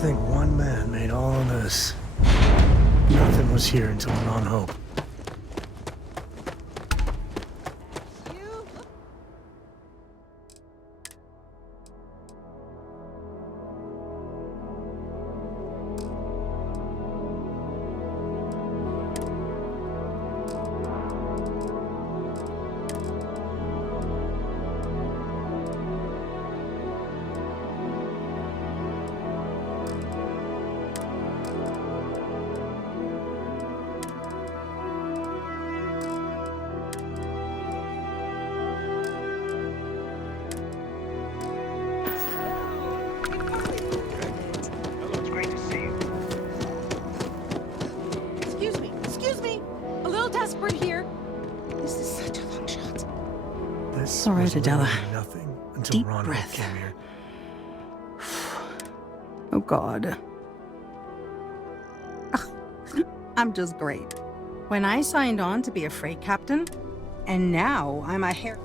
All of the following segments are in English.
think one man made all of this. Nothing was here until Non Hope. All right, Adela. Nothing until Deep Ron breath. came here. Oh, God. I'm just great. When I signed on to be a freight captain, and now I'm a hair...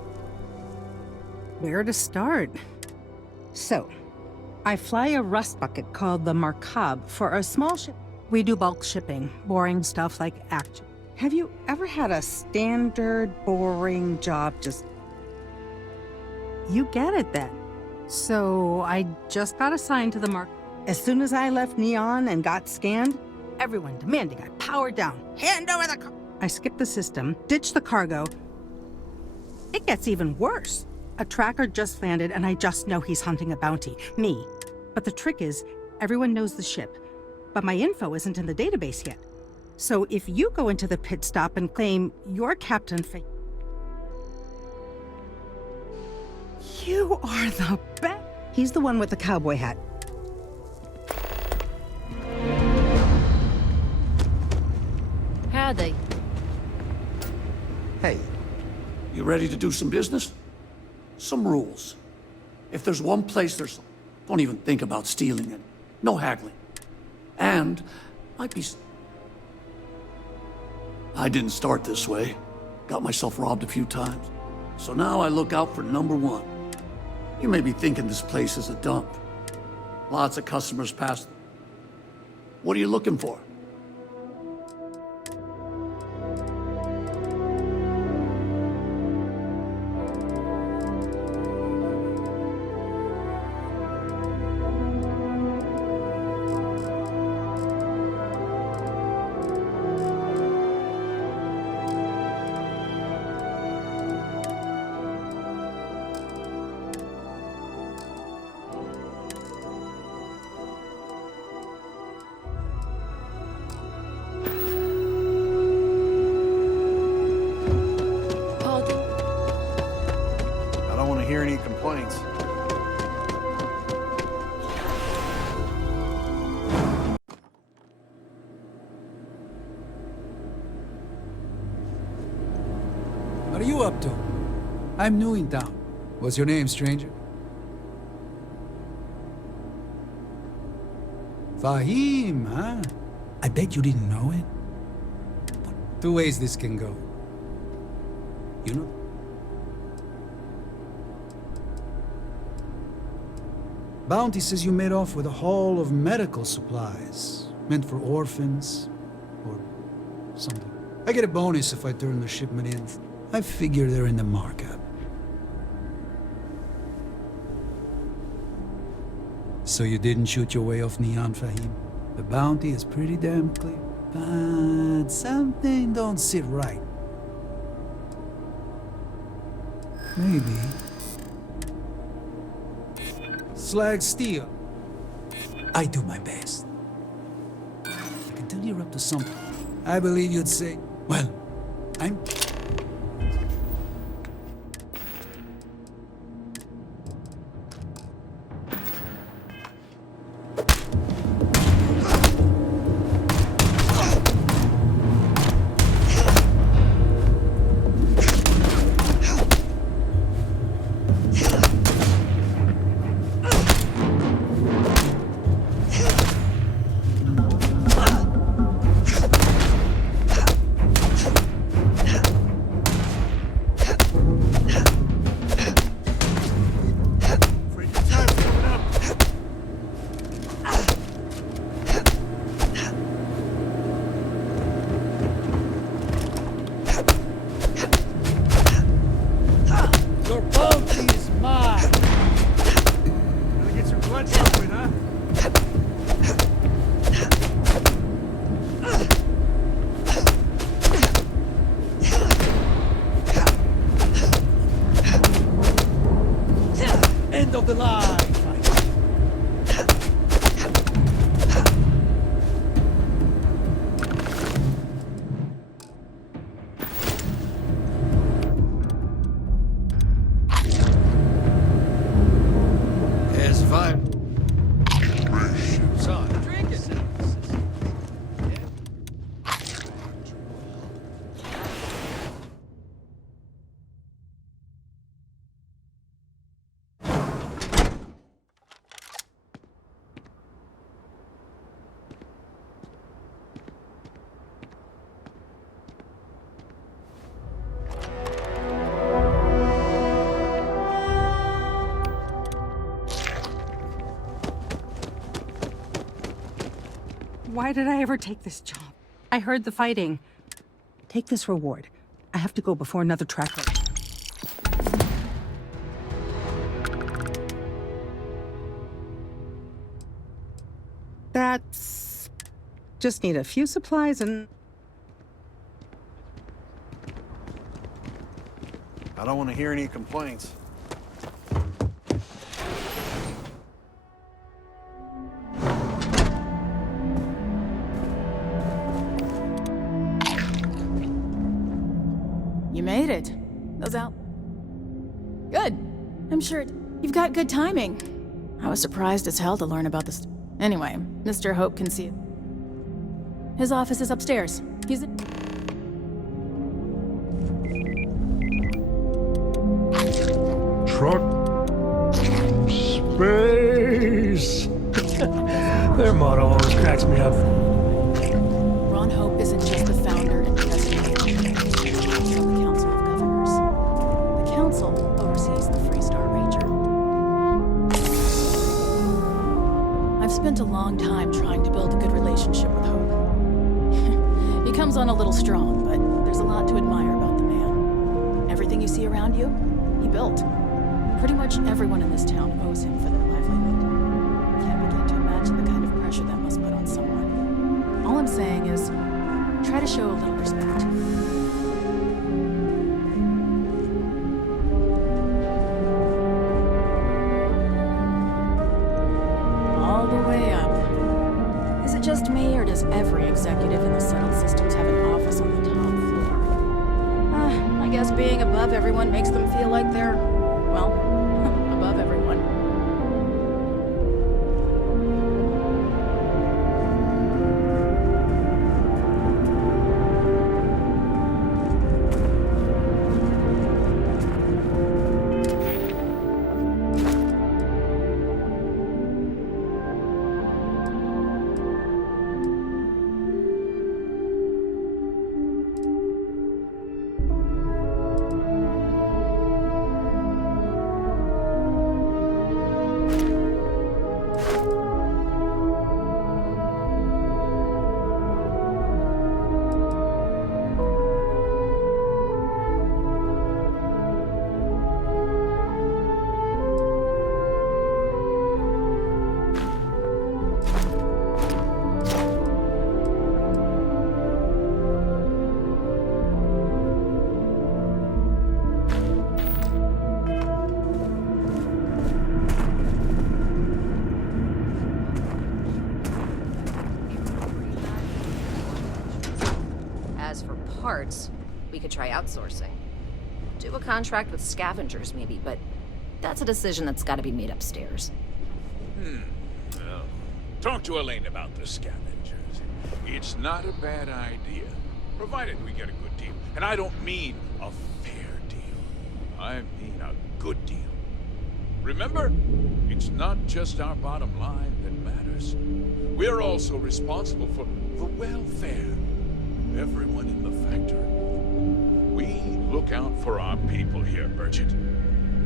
Where to start? So, I fly a rust bucket called the Markab for a small ship. We do bulk shipping, boring stuff like action. Have you ever had a standard, boring job just... You get it then. So I just got assigned to the Mark. As soon as I left Neon and got scanned, everyone demanding I power down, hand over the car. I skipped the system, ditched the cargo. It gets even worse. A tracker just landed and I just know he's hunting a bounty, me. But the trick is, everyone knows the ship, but my info isn't in the database yet. So if you go into the pit stop and claim you're Captain You are the best. He's the one with the cowboy hat. Howdy. Hey, you ready to do some business? Some rules. If there's one place don't even think about stealing it. No haggling. And might be... I didn't start this way. Got myself robbed a few times. So now I look out for number one. You may be thinking this place is a dump. Lots of customers pass. What are you looking for? Hear any complaints? What are you up to? I'm new in town. What's your name, stranger? Fahim, huh? I bet you didn't know it. But two ways this can go. You know? Bounty says you made off with a haul of medical supplies, meant for orphans, or something. I get a bonus if I turn the shipment in. I figure they're in the markup. So you didn't shoot your way off Neon, Fahim? The bounty is pretty damn clear. But something don't sit right. Maybe. Slag steel. I do my best. I can tell you're up to something. I believe you'd say, well, I'm... of the life. There's fire. Son, drink it. Why did I ever take this job? I heard the fighting. Take this reward. I have to go before another tracker. That's... just need a few supplies and... I don't want to hear any complaints. You made it. Those out. Good. I'm sure you've got good timing. I was surprised as hell to learn about this. Anyway, Mr. Hope can see it. His office is upstairs. He's in. Truck. Space. Their motto always cracks me up. Ron Hope isn't just the founder and president of the Council of Governors. The Council oversees the Freestar Ranger. I've spent a long time trying to build a good relationship with Hope. He comes on a little strong, but there's a lot to admire about the man. Everything you see around you, he built. Pretty much everyone in this town owes him for their livelihood. Can't begin to imagine the kind of pressure that must put on someone. All I'm saying is, try to show a little respect. All the way up. Is it just me, or does every executive in the settled systems have an office on the top floor? I guess being above everyone makes them feel like they're, well, above everyone. As for parts, we could try outsourcing. Do a contract with scavengers, maybe, but that's a decision that's got to be made upstairs. Well, talk to Elaine about the scavengers. It's not a bad idea, provided we get a good deal. And I don't mean a fair deal. I mean a good deal. Remember, it's not just our bottom line that matters. We're also responsible for the welfare of everyone in the factory. We look out for our people here, Bridget.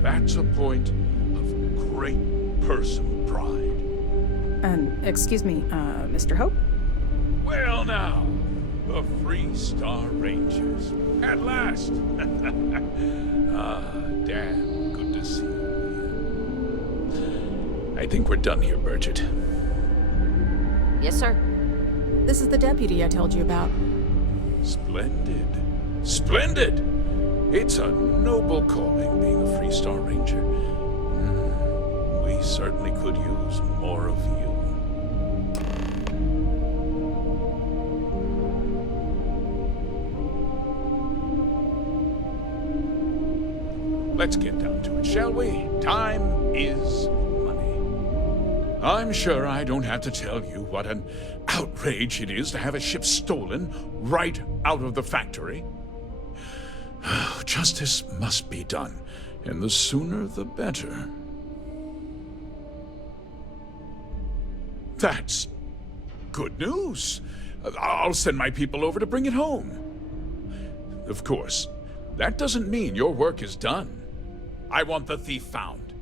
That's a point of great personal pride. Excuse me, Mr. Hope? Well now, the Freestar Rangers. At last! Dan, good to see you. I think we're done here, Bridget. Yes, sir. This is the deputy I told you about. Splendid. Splendid! It's a noble calling being a Freestar Ranger. certainly could use more of you. Let's get down to it, shall we? Time is money. I'm sure I don't have to tell you what an outrage it is to have a ship stolen right out of the factory. Justice must be done, and the sooner the better. That's good news. I'll send my people over to bring it home. Of course, that doesn't mean your work is done. I want the thief found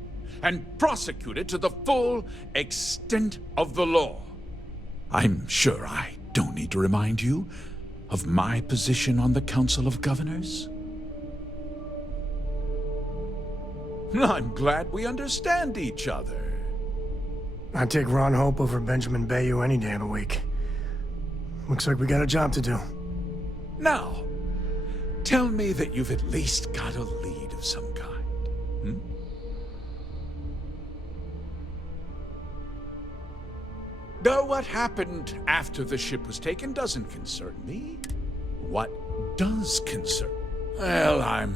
and prosecuted to the full extent of the law. I'm sure I don't need to remind you of my position on the Council of Governors. I'm glad we understand each other. I'd take Ron Hope over Benjamin Bayou any day of the week. Looks like we got a job to do. Now, tell me that you've at least got a lead of some kind. Though what happened after the ship was taken doesn't concern me. What does concern? Well,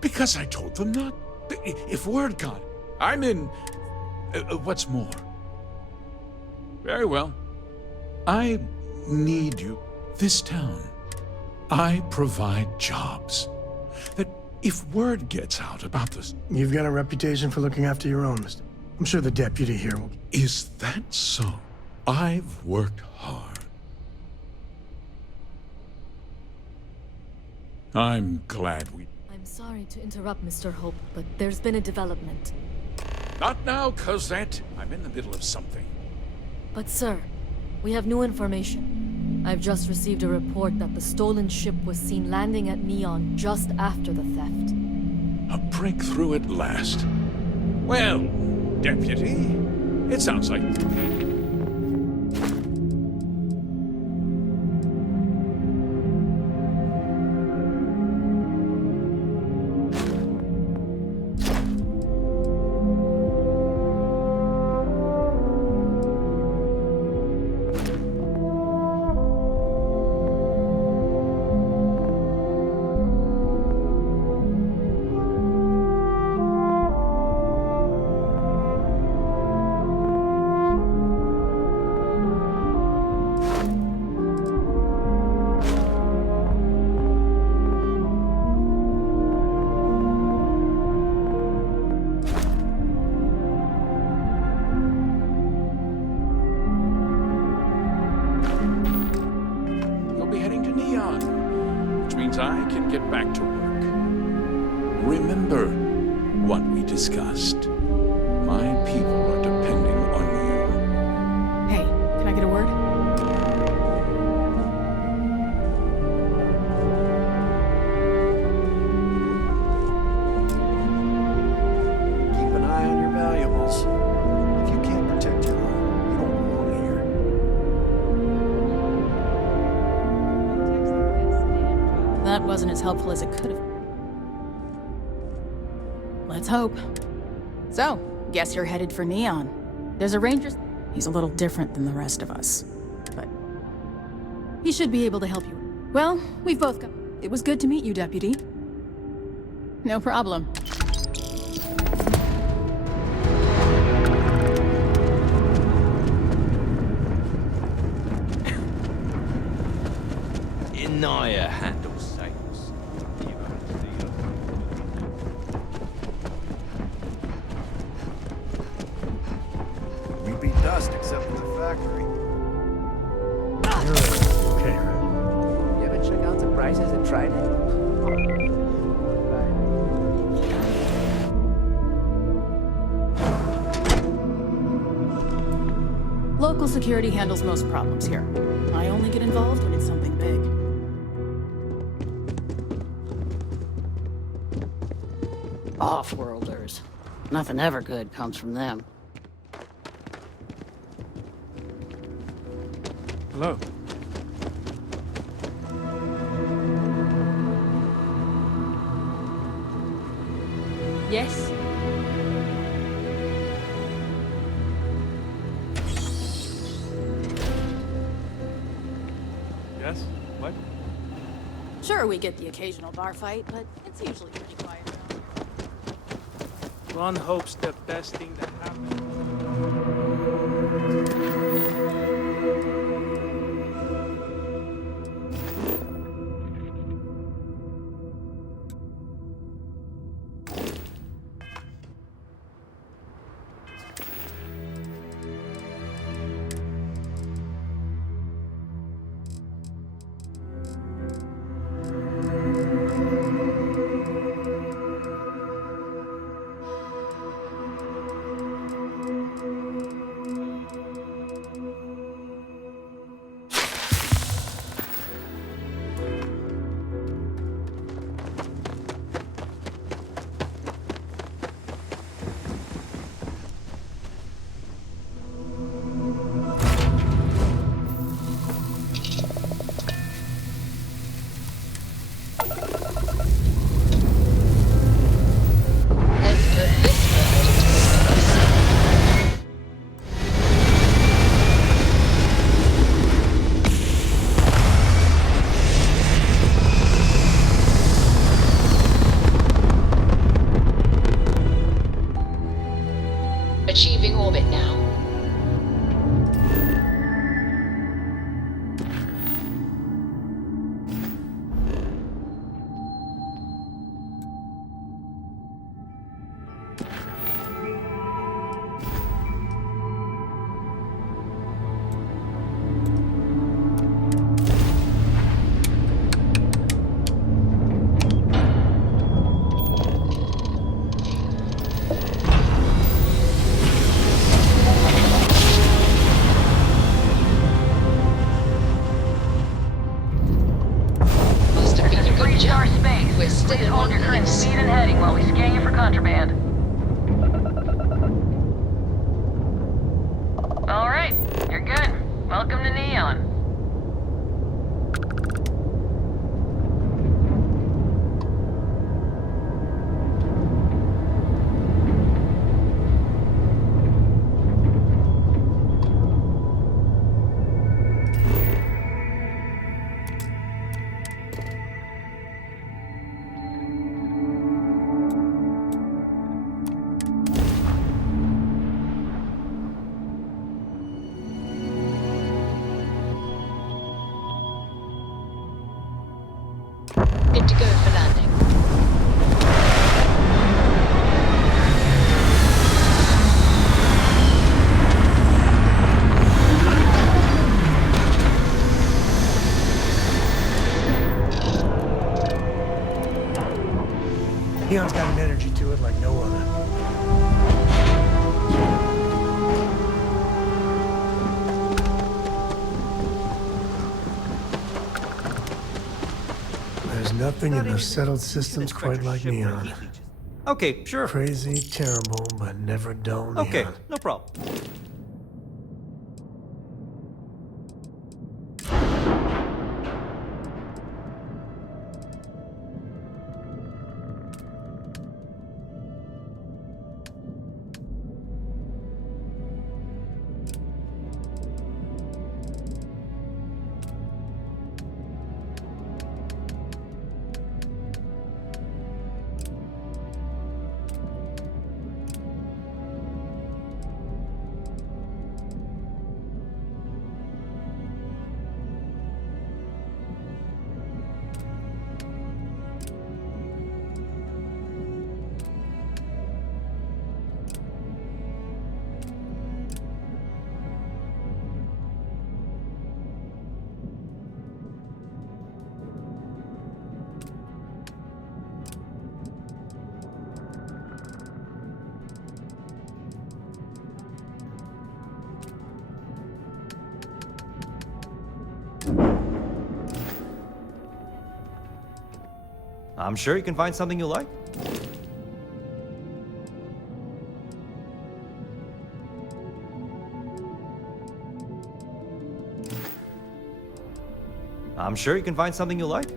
because I told them not. If word got, I'm in. What's more? Very well. I need you. This town. I provide jobs. That if word gets out about this... You've got a reputation for looking after your own, mister. I'm sure the deputy here will... Is that so? I've worked hard. I'm glad we... I'm sorry to interrupt, Mr. Hope, but there's been a development. Not now, Cosette. I'm in the middle of something. But sir, we have new information. I've just received a report that the stolen ship was seen landing at Neon just after the theft. A breakthrough at last. Well, Deputy, it sounds like... I can get back to work. Remember what we discussed. My people are depending on you. Hey, can I get a word? Keep an eye on your valuables. If you can't protect your own, you don't belong here. That wasn't as helpful as it could have. Let's hope. So, guess you're headed for Neon. There's a ranger. He's a little different than the rest of us, but he should be able to help you. Well, we've both got... It was good to meet you, Deputy. No problem. Inaya handles sales. We'd be dust except for the factory. You're okay, right? You ever check out the prices at Trident? Local security handles most problems here. I only get involved when it's something big. Off-worlders. Nothing ever good comes from them. Hello. Yes? Yes? What? Sure, we get the occasional bar fight, but it's usually pretty quiet around here. Ron hopes the best thing that happens. Achieving orbit now. Good to go for landing. Neon's got an energy to it like no other. There's nothing in the settled systems quite like Neon. Okay, sure. Crazy, terrible, but never dull Neon. Okay, no problem. I'm sure you can find something you like. I'm sure you can find something you like.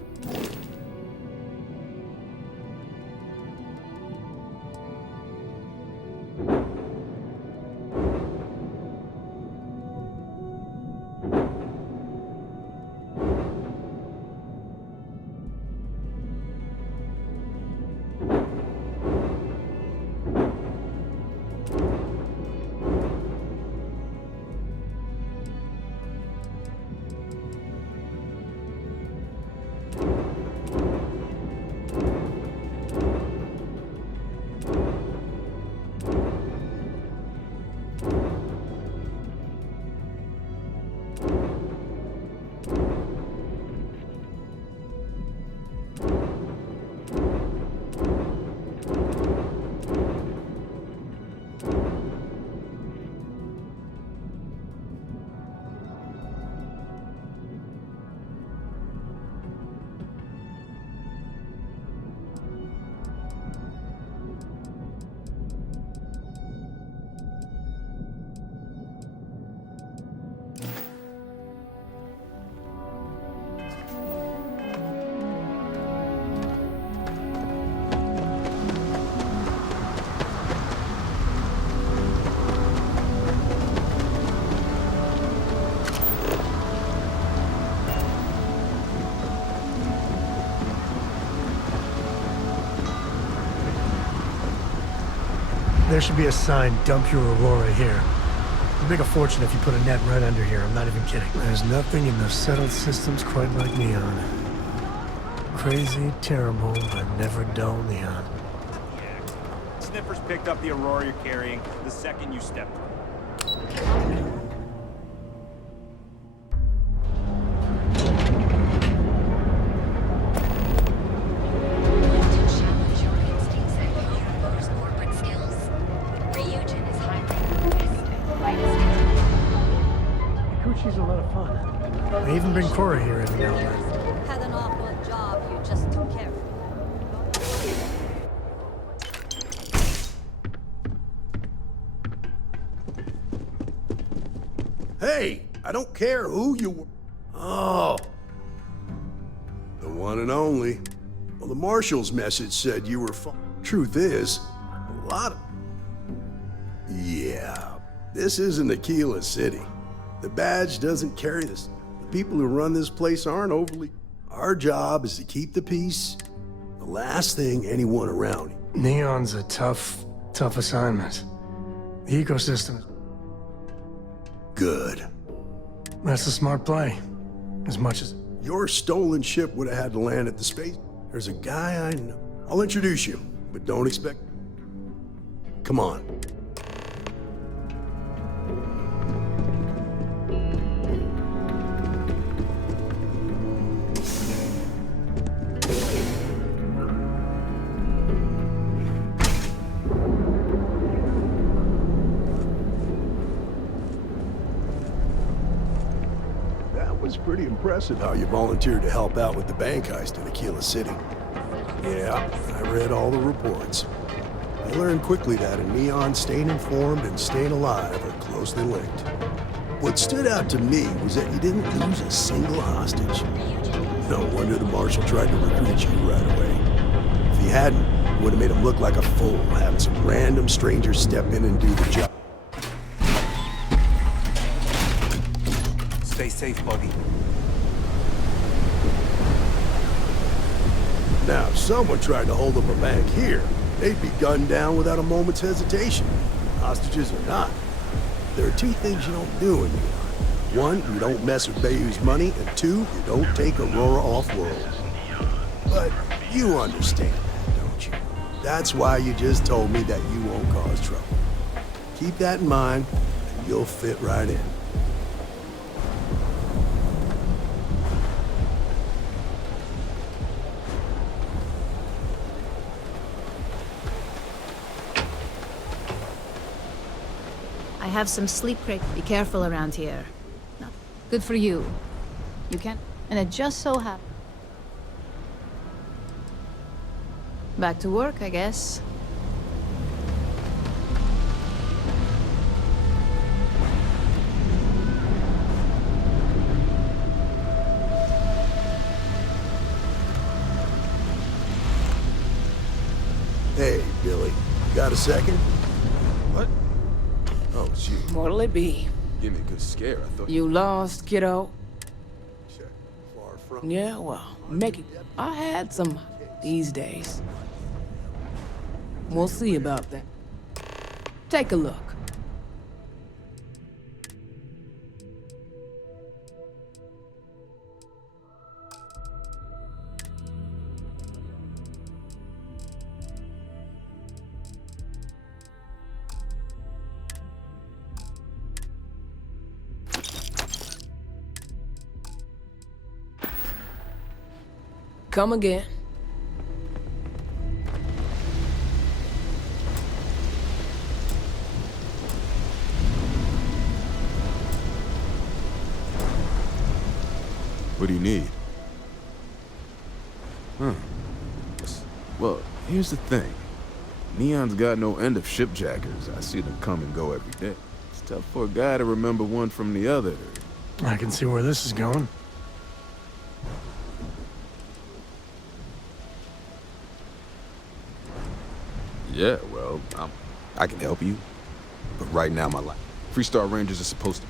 There should be a sign, dump your Aurora here. You'd make a fortune if you put a net right under here, I'm not even kidding. There's nothing in the settled systems quite like Neon. Crazy, terrible, but never dull Neon. Sniffers picked up the Aurora you're carrying the second you stepped through. She's a lot of fun. They even bring Cora here every now and then. Had an awful job you just took care of. Hey, I don't care who you were. Oh. The one and only. Well, the Marshal's message said you were Truth is, a lot of... Yeah, this isn't Aquila City. The badge doesn't carry this. The people who run this place aren't overly... Our job is to keep the peace. The last thing anyone around. Neon's a tough assignment. The ecosystem... Good. That's a smart play. As much as... Your stolen ship would have had to land at the space... There's a guy I know. I'll introduce you, but don't expect... Come on. It's pretty impressive how you volunteered to help out with the bank heist in Aquila City. Yeah, I read all the reports. I learned quickly that in Neon, staying informed and staying alive are closely linked. What stood out to me was that you didn't lose a single hostage. No wonder the Marshal tried to recruit you right away. If he hadn't, it would have made him look like a fool, having some random stranger step in and do the job. Stay safe, buddy. Now, if someone tried to hold up a bank here, they'd be gunned down without a moment's hesitation. Hostages or not. There are two things you don't do in Neon. One, you don't mess with Bayou's money, and two, you don't take Aurora off-world. But you understand that, don't you? That's why you just told me that you won't cause trouble. Keep that in mind, and you'll fit right in. I have some sleep crate. Be careful around here. No. Good for you. You can. And it just so happened. Back to work, I guess. Hey, Billy. Got a second? What? Oh, gee. What'll it be? Give me a good scare, I thought. You lost, kiddo? Sure. Far from... Yeah, well, make it. I had some these days. We'll see about that. Take a look. Come again. What do you need? Well, here's the thing. Neon's got no end of shipjackers. I see them come and go every day. It's tough for a guy to remember one from the other. I can see where this is going. Yeah, well, I can help you. But right now, my life. Freestar Rangers are supposed to...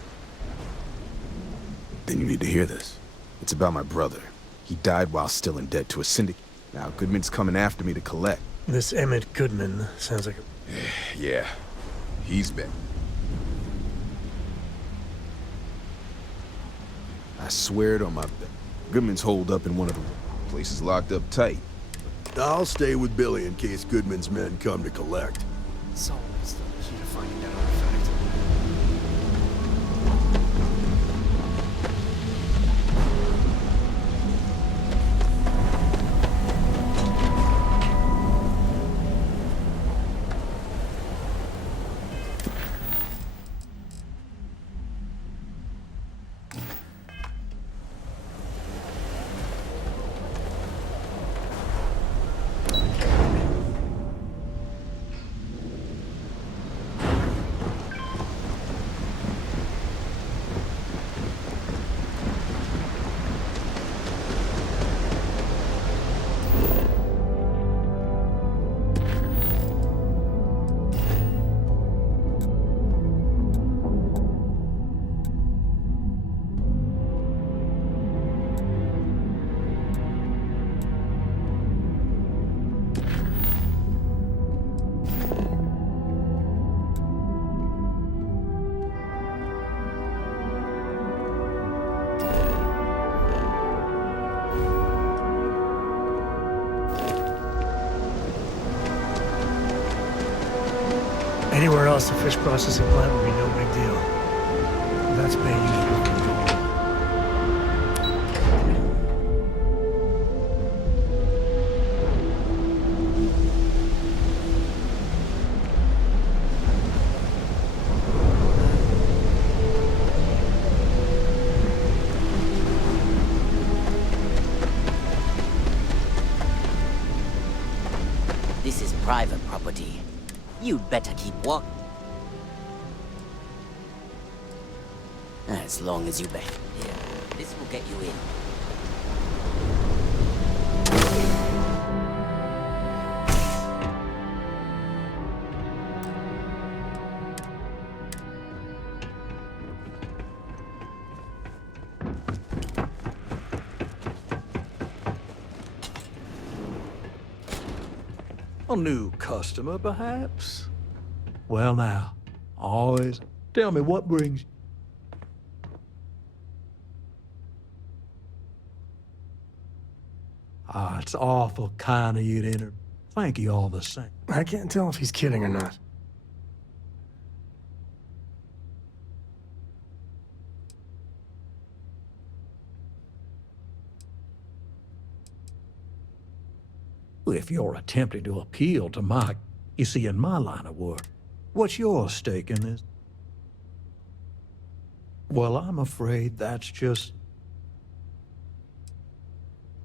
Then you need to hear this. It's about my brother. He died while still in debt to a syndicate. Now, Goodman's coming after me to collect. This Emmett Goodman sounds like a... Yeah, he's back. I swear it on my... Goodman's holed up in one of the places locked up tight. I'll stay with Billy in case Goodman's men come to collect. It's always the key to finding that artifact. Anywhere else, the fish processing plant would be no big deal. That's being used. This is private property. You'd better keep walking. As long as you behave here, this will get you in. A new customer, perhaps? Well now, always tell me what brings... Ah, it's awful kind of you to enter. Thank you all the same. I can't tell if he's kidding or not. If you're attempting to appeal to my... You see, in my line of work, what's your stake in this? Well, I'm afraid that's just...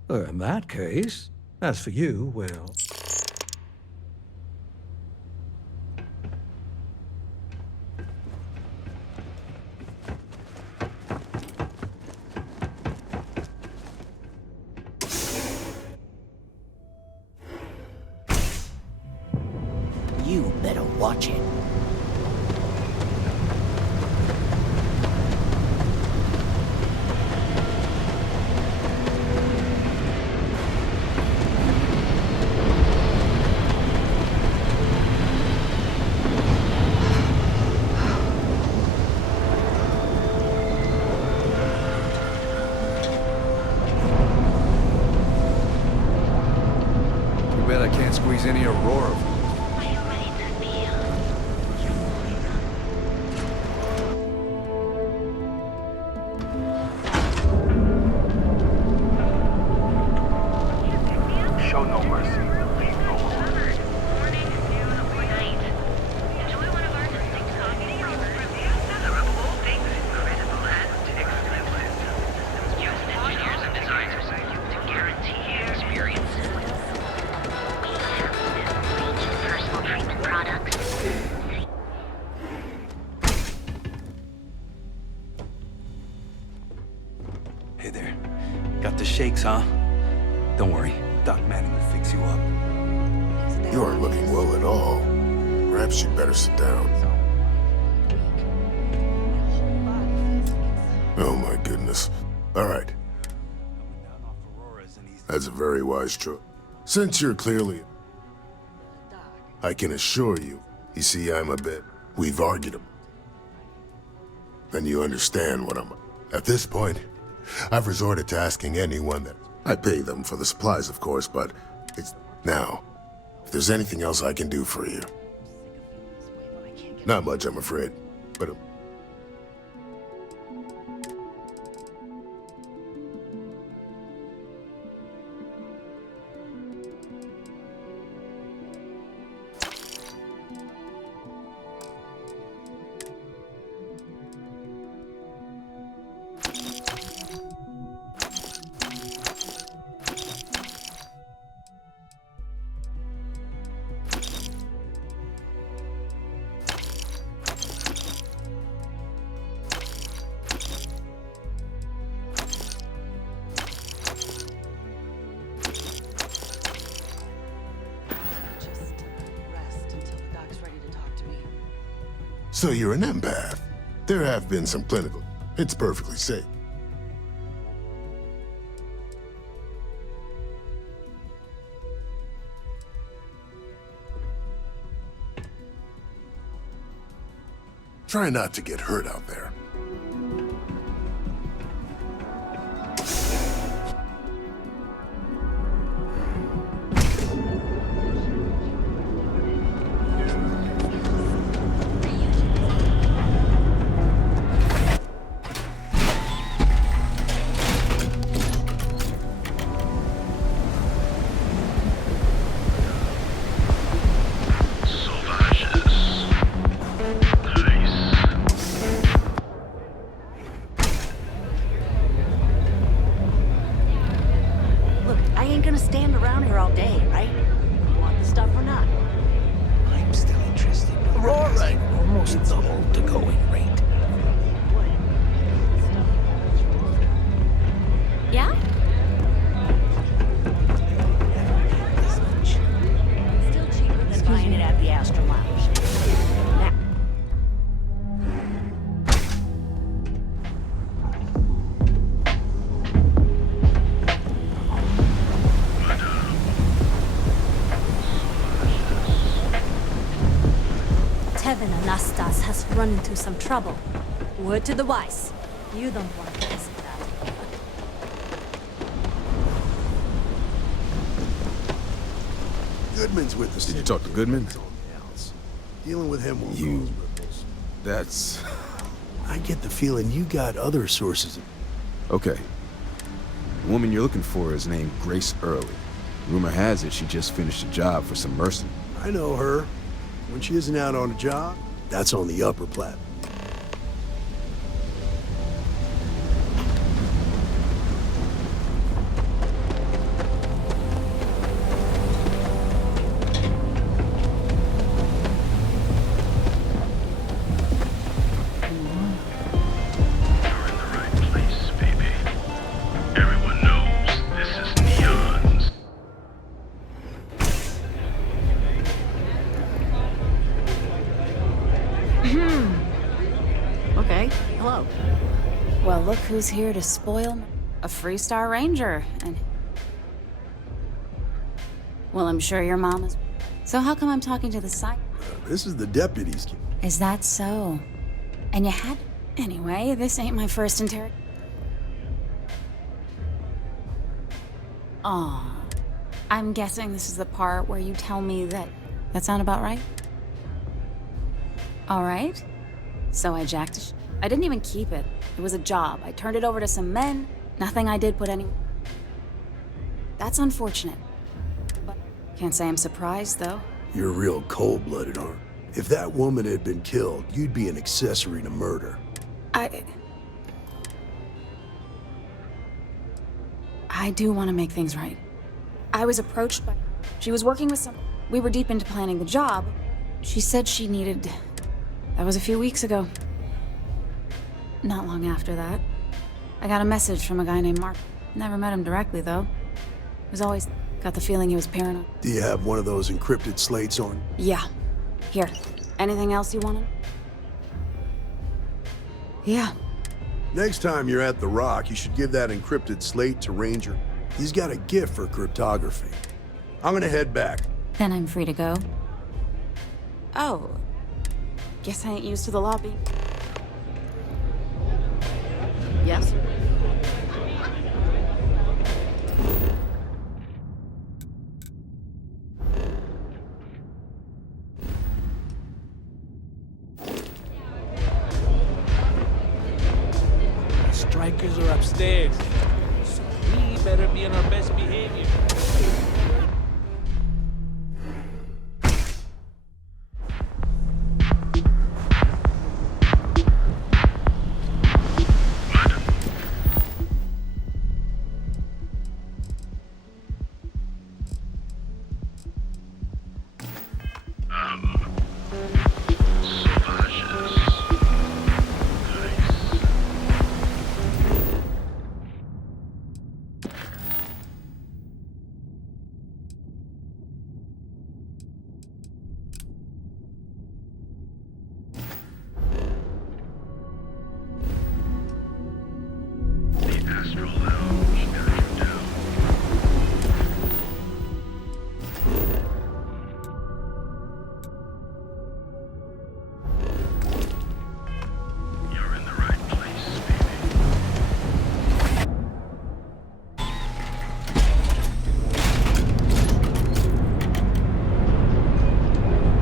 In that case, as for you, well... You better watch it. Too bad I can't squeeze any Aurora. Show no mercy. Hey there. Got the shakes, huh? Don't worry. Doc Manning will fix you up. You aren't looking well at all. Perhaps you'd better sit down. Oh my goodness. All right. That's a very wise choice. Since you're clearly... I can assure you, You see, I'm a bit... We've argued about. Then you understand what I'm... At this point, I've resorted to asking anyone that... I pay them for the supplies, of course, but it's... Now, if there's anything else I can do for you... Not much, I'm afraid, but... So you're an empath. There have been some clinical. It's perfectly safe. Try not to get hurt out there. Run into some trouble. Word to the wise. You don't want to risk that. Goodman's with us. Did you talk to Goodman? Dealing with him will You... cause ripples. That's... I get the feeling you got other sources. Okay. The woman you're looking for is named Grace Early. Rumor has it she just finished a job for some mercenaries. I know her. When she isn't out on a job, that's on the upper plat. Look who's here to spoil a Freestar Ranger, and... Well, I'm sure your mom is... So how come I'm talking to the site? This is the deputy's kid. Is that so? And you had... Anyway, this ain't my first interrogation. Aw. I'm guessing this is the part where you tell me that... That sound about right? Alright. So I jacked a I didn't even keep it. It was a job. I turned it over to some men. Nothing I did put any... That's unfortunate. But can't say I'm surprised, though. You're real cold-blooded, aren't you? If that woman had been killed, you'd be an accessory to murder. I do want to make things right. I was approached by... She was working with some... We were deep into planning the job. She said she needed... That was a few weeks ago. Not long after that, I got a message from a guy named Mark. Never met him directly, though. Was always got the feeling he was paranoid. Do you have one of those encrypted slates on? Yeah. Here. Anything else you wanted? Yeah. Next time you're at the Rock, you should give that encrypted slate to Ranger. He's got a gift for cryptography. I'm gonna head back. Then I'm free to go. Oh, Guess I ain't used to the lobby. Yes? The strikers are upstairs, so we better be on our best behavior.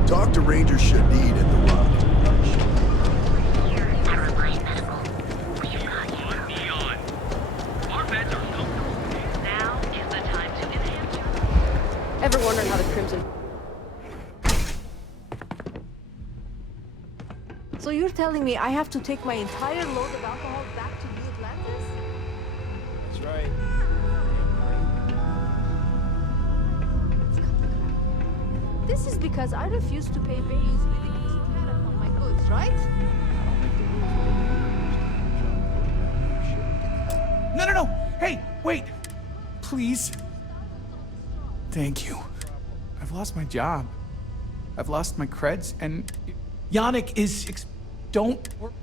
Talk to Ranger Shadid at the Rock. Ever wondered how the Crimson... So you're telling me I have to take my entire load of alcohol back to New Atlantis? That's right. This is because I refuse to pay Bay's ridiculous tariff on my goods, right? No! Hey, wait! Please. Thank you. I've lost my job. I've lost my creds, and Yannick is... Don't worry.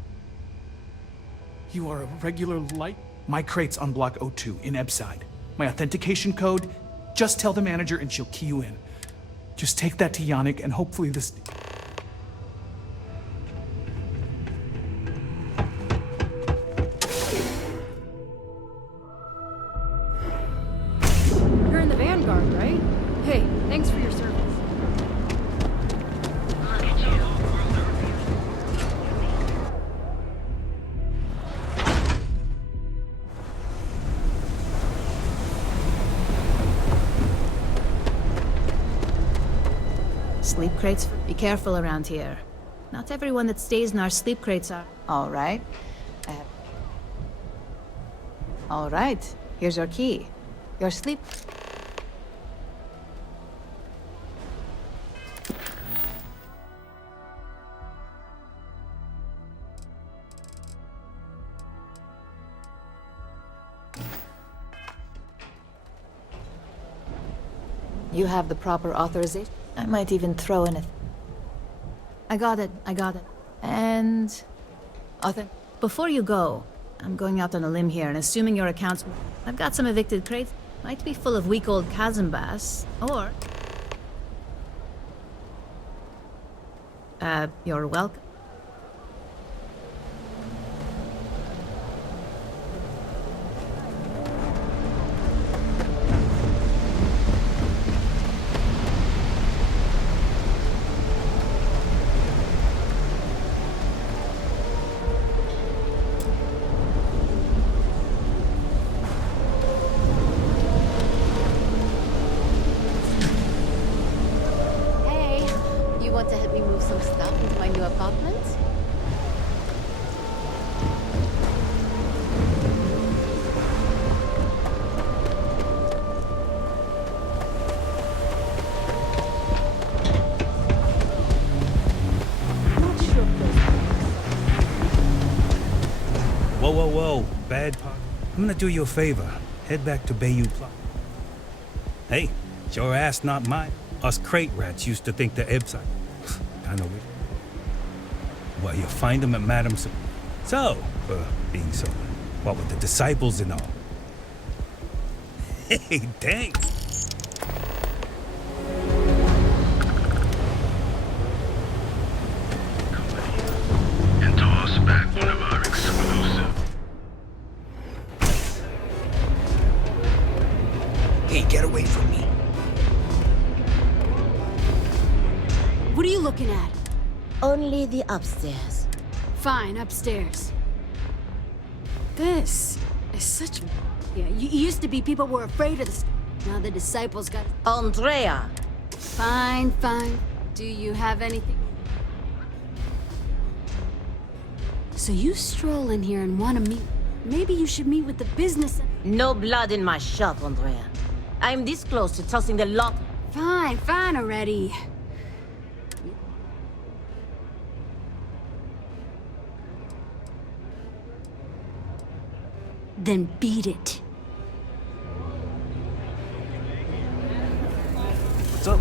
You are a regular light. My crate's on Block 02 in Ebside. My authentication code, just tell the manager and she'll key you in. Just take that to Yannick and hopefully this... You're in the Vanguard, right? Hey, thanks for your service. Sleep crates? Be careful around here. Not everyone that stays in our sleep crates are... All right. All right. Here's your key. Your sleep... You have the proper authorization? I might even throw in a... I got it. And... Before you go, I'm going out on a limb here and assuming your accounts... I've got some evicted crates. Might be full of weak old chasm bass, or... You're welcome. Want to help me move some stuff into my new apartment? Whoa. Bad part. I'm gonna do you a favor. Head back to Bayou Plaza. Hey, it's your ass, not mine. Us crate rats used to think the Ebside. I know it. Well, you'll find them at Madam's. So, being so, what with the disciples and all. Hey, dang. What are you looking at? Only the upstairs. Fine, upstairs. This is such... Yeah, you used to be people were afraid of this. Now the disciples got... Andrea! Fine, fine. Do you have anything? So you stroll in here and want to meet... Maybe you should meet with the business... No blood in my shop, Andrea. I'm this close to tossing the lot. Fine, fine already. Then beat it. What's up?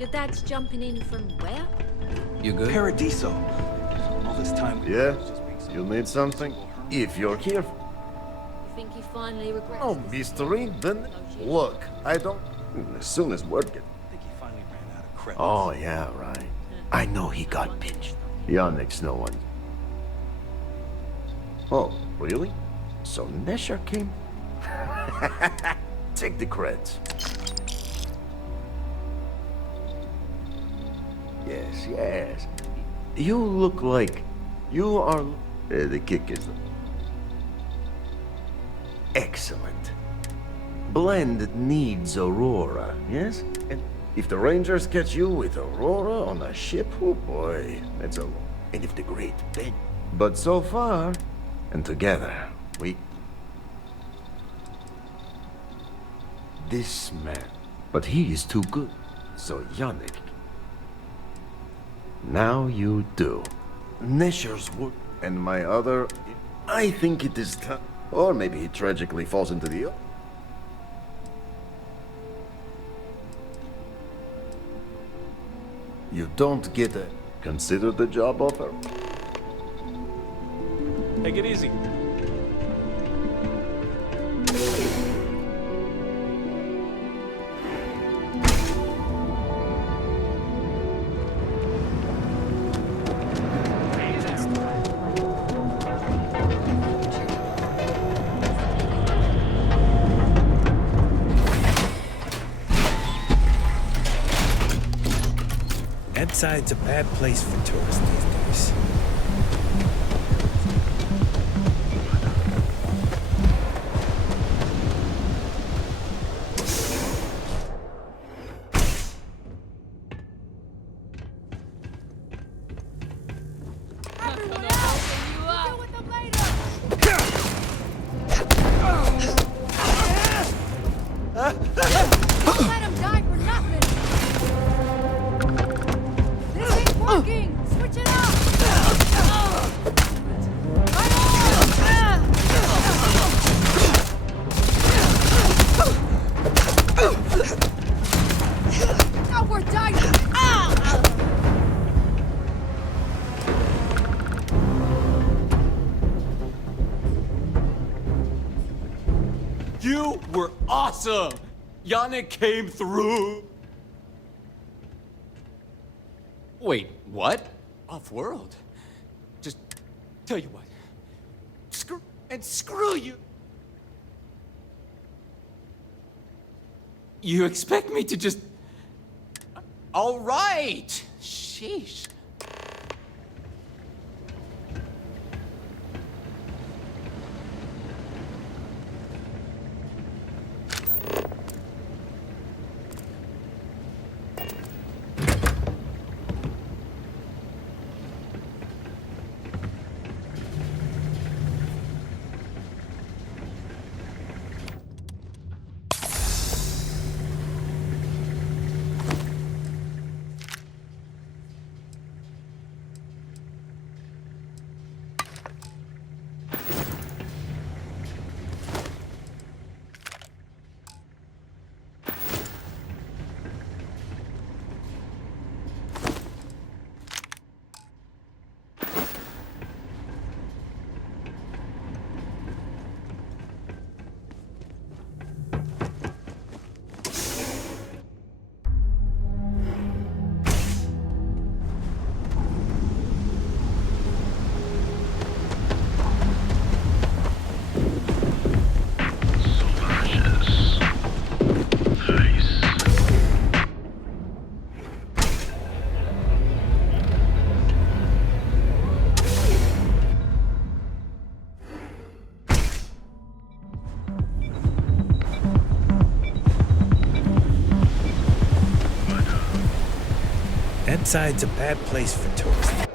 Your dad's jumping in from where? You good? Paradiso. All this time. Yeah? You need something? If you're here. You think he finally regrets No this? mystery, then look, I don't. As soon as word get. I think he finally ran out of credits. Oh, yeah, right. I know he got pinched. Yannick's no one. Oh, really? So Nesher came? Take the creds. Yes, yes. You look like you are. The kick is excellent. Blend needs Aurora, yes? And if the Rangers catch you with Aurora on a ship, oh boy, that's a. And if the Great Ben. But so far, and together, we. This man. But he is too good. So Yannick. Now you do. Nesher's work and my other... I think it is time. Or maybe he tragically falls into the... You don't get a... Consider the job offer. Take it easy. Edside's a bad place for tourists these days. You were awesome! Yannick came through! Wait, what? Off-world? Just tell you what. Screw you! You expect me to just... All right! Sheesh. Outside's a bad place for tourists.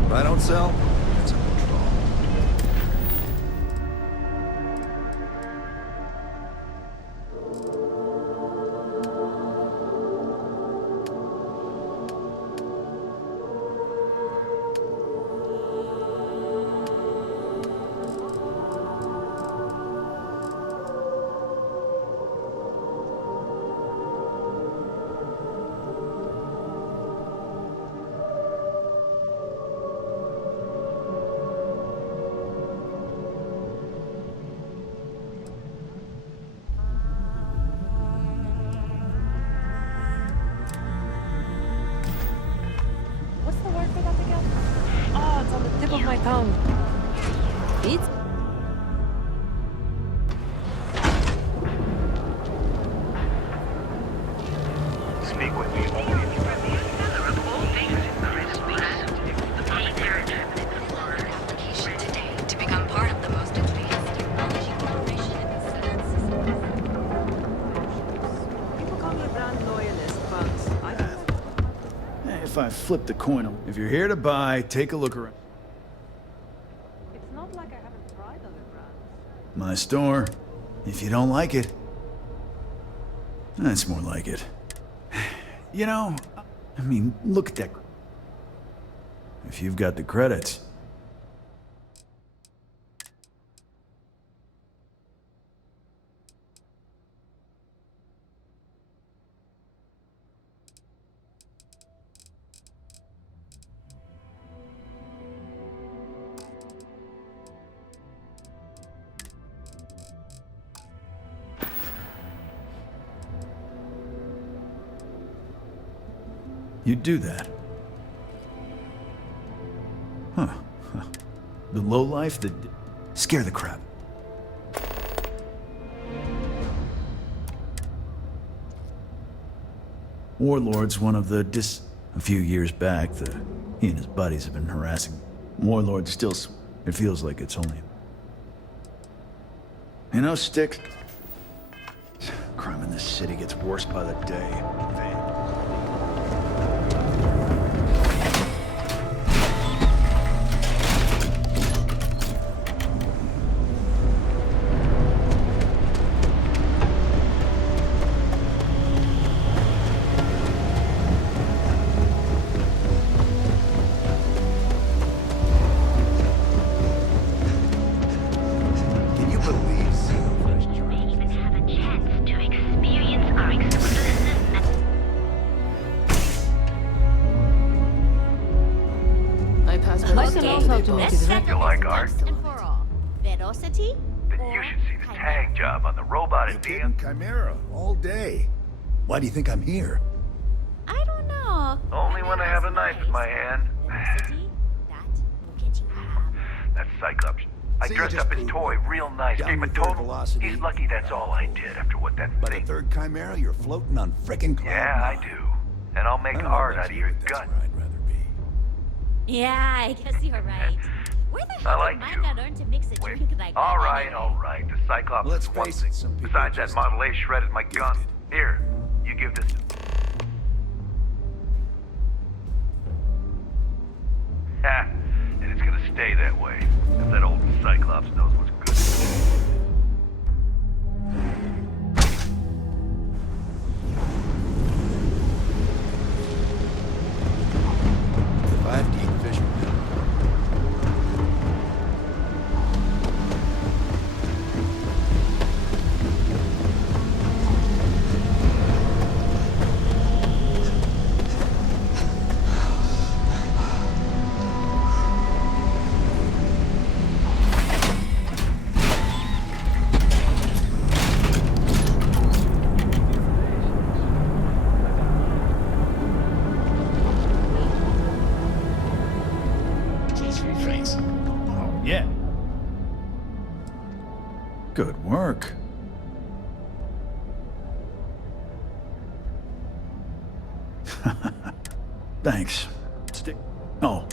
If I don't sell, it's a control. What's the word for that again? Oh, it's on the tip of my tongue. It's Speak with me only if you release another of all things in the application today to become part of the most advanced technology corporation in the Southern System. People call me a brand loyalist, but I If I flip the coin, if you're here to buy, take a look around. It's not like I haven't tried other brands. My store. If you don't like it, that's more like it. You know, I mean, look at that. If you've got the credits. You'd do that. Huh. The lowlife that scare the crap. Warlord's one of the A few years back, he and his buddies have been harassing. Warlord still... It feels like it's only... You know, Sticks... Crime in this city gets worse by the day. You like art? Velocity? Then you should see the tag job on the robot in Neon. Chimera all day. Why do you think I'm here? I don't know. Only when I have a knife in my hand. That's Cyclops. I dressed up his toy real nice, gave him a total. He's lucky that's all I did after what that By the thing. third chimera, you're floating on frickin' cloud Yeah, I nine. do. And I'll make art out of your gut. Yeah, I guess you're right. Where the hell like did Micah learn to mix a drink like that? All right. The Cyclops Let's is one face thing. it, some people Besides, that just Model A shredded my gun. Here, you give this. Ha! And it's gonna stay that way. If that old Cyclops knows what's good. If I have to eat fish with them. Yeah. Good work. Thanks. Stick. Oh.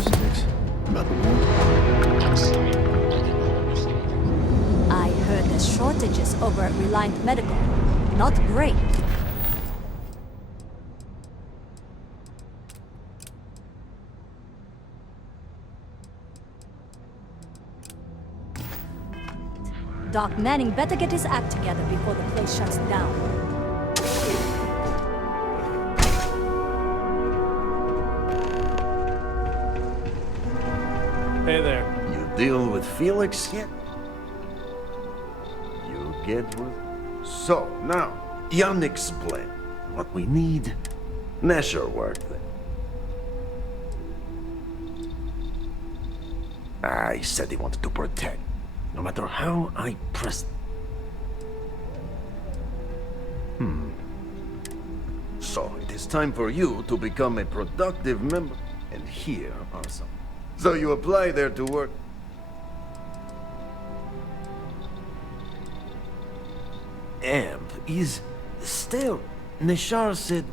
Sticks. About the war. I heard there's shortages over at Reliant Medical. Not great. Doc Manning better get his act together before the place shuts down. Hey there. You deal with Felix yet? You get with... So, now, Yannick's plan. What we need? Nasher work then. I said he wanted to protect. No matter how I pressed... So, it is time for you to become a productive member. And here are some. So you apply there to work. Amp is still... Nishar said...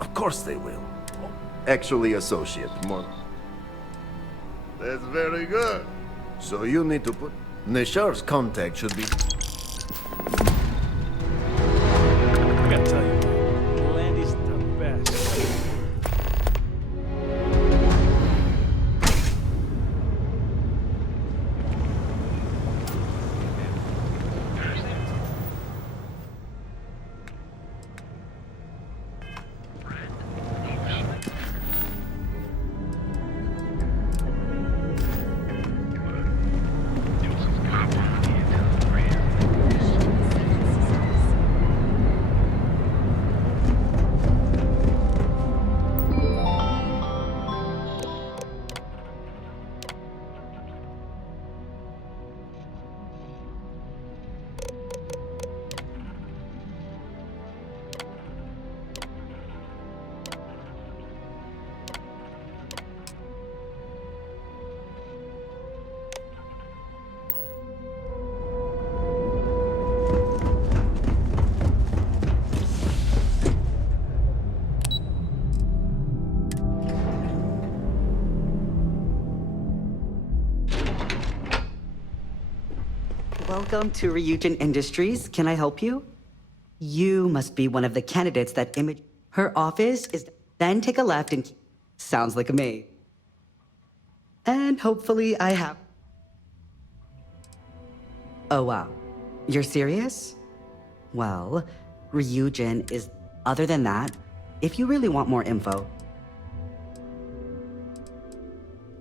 Of course they will. Actually, associate, more. That's very good. So you need to put... Nishar's contact should be... I gotta tell you, Landy's the best. Welcome to Ryujin Industries. Can I help you? You must be one of the candidates that image. Her office is. Then take a left and. Sounds like a maid. And hopefully I have. Oh wow. You're serious? Well, Ryujin is. Other than that, if you really want more info.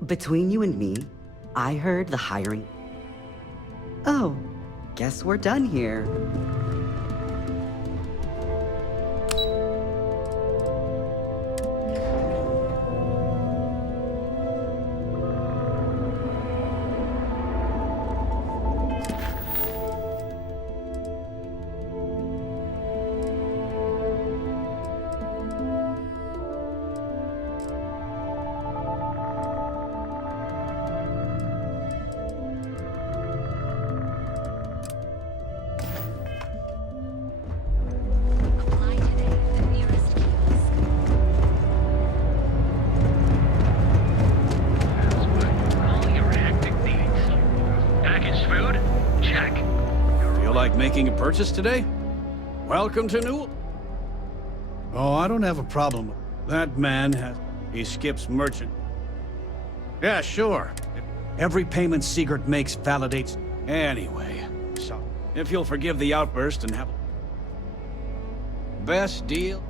Between you and me, I heard the hiring. Oh, guess we're done here. making a purchase today? Welcome to New... Oh, I don't have a problem. That man has... He skips merchant. Yeah, sure. Every payment Sigurd makes validates... Anyway, so if you'll forgive the outburst and have... Best deal?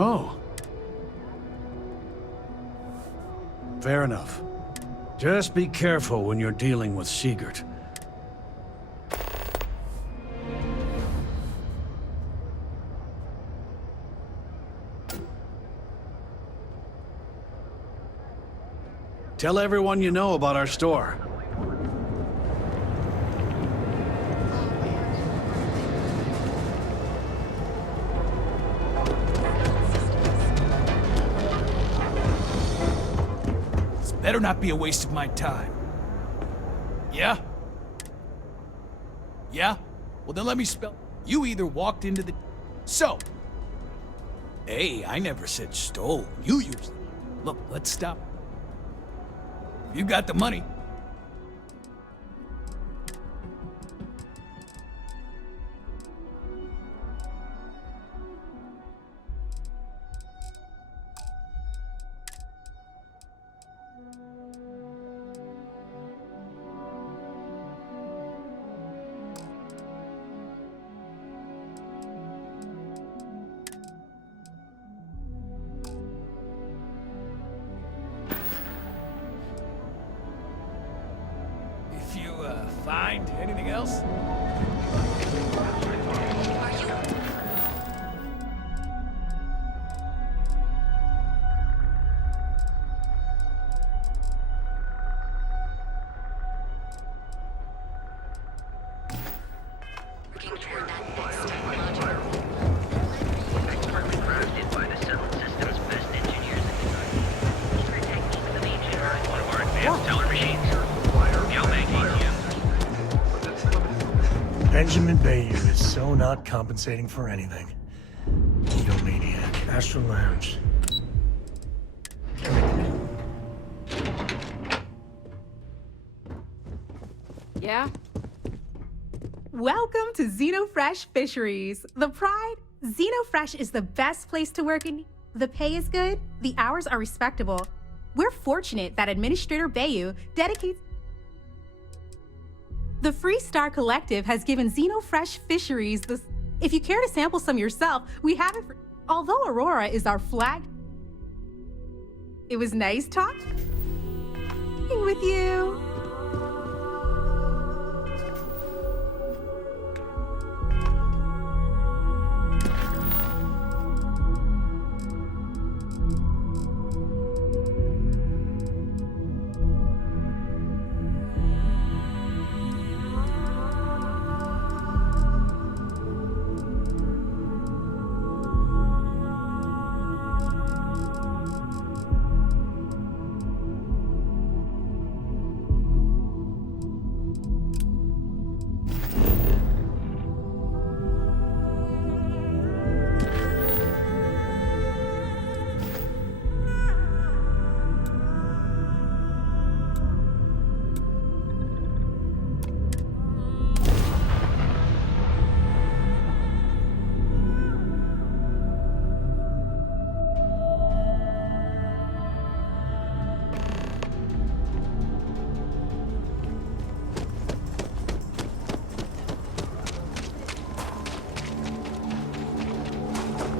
Oh. Fair enough. Just be careful when you're dealing with Sigurd. Tell everyone you know about our store. Better not be a waste of my time. Yeah? Yeah? Well, then let me spell. You either walked into the... So. Hey, I never said stole. You used it. Look, let's stop. You got the money. Find anything else? Benjamin Bayou is so not compensating for anything. Egomaniac. Astral Lounge. Yeah? Welcome to Xenofresh Fisheries. The pride? Xenofresh is the best place to work in. The pay is good, the hours are respectable. We're fortunate that Administrator Bayou dedicates... The Freestar Collective has given Xenofresh Fisheries the... If you care to sample some yourself, we have it for... Although Aurora is our flag... It was nice talking with you.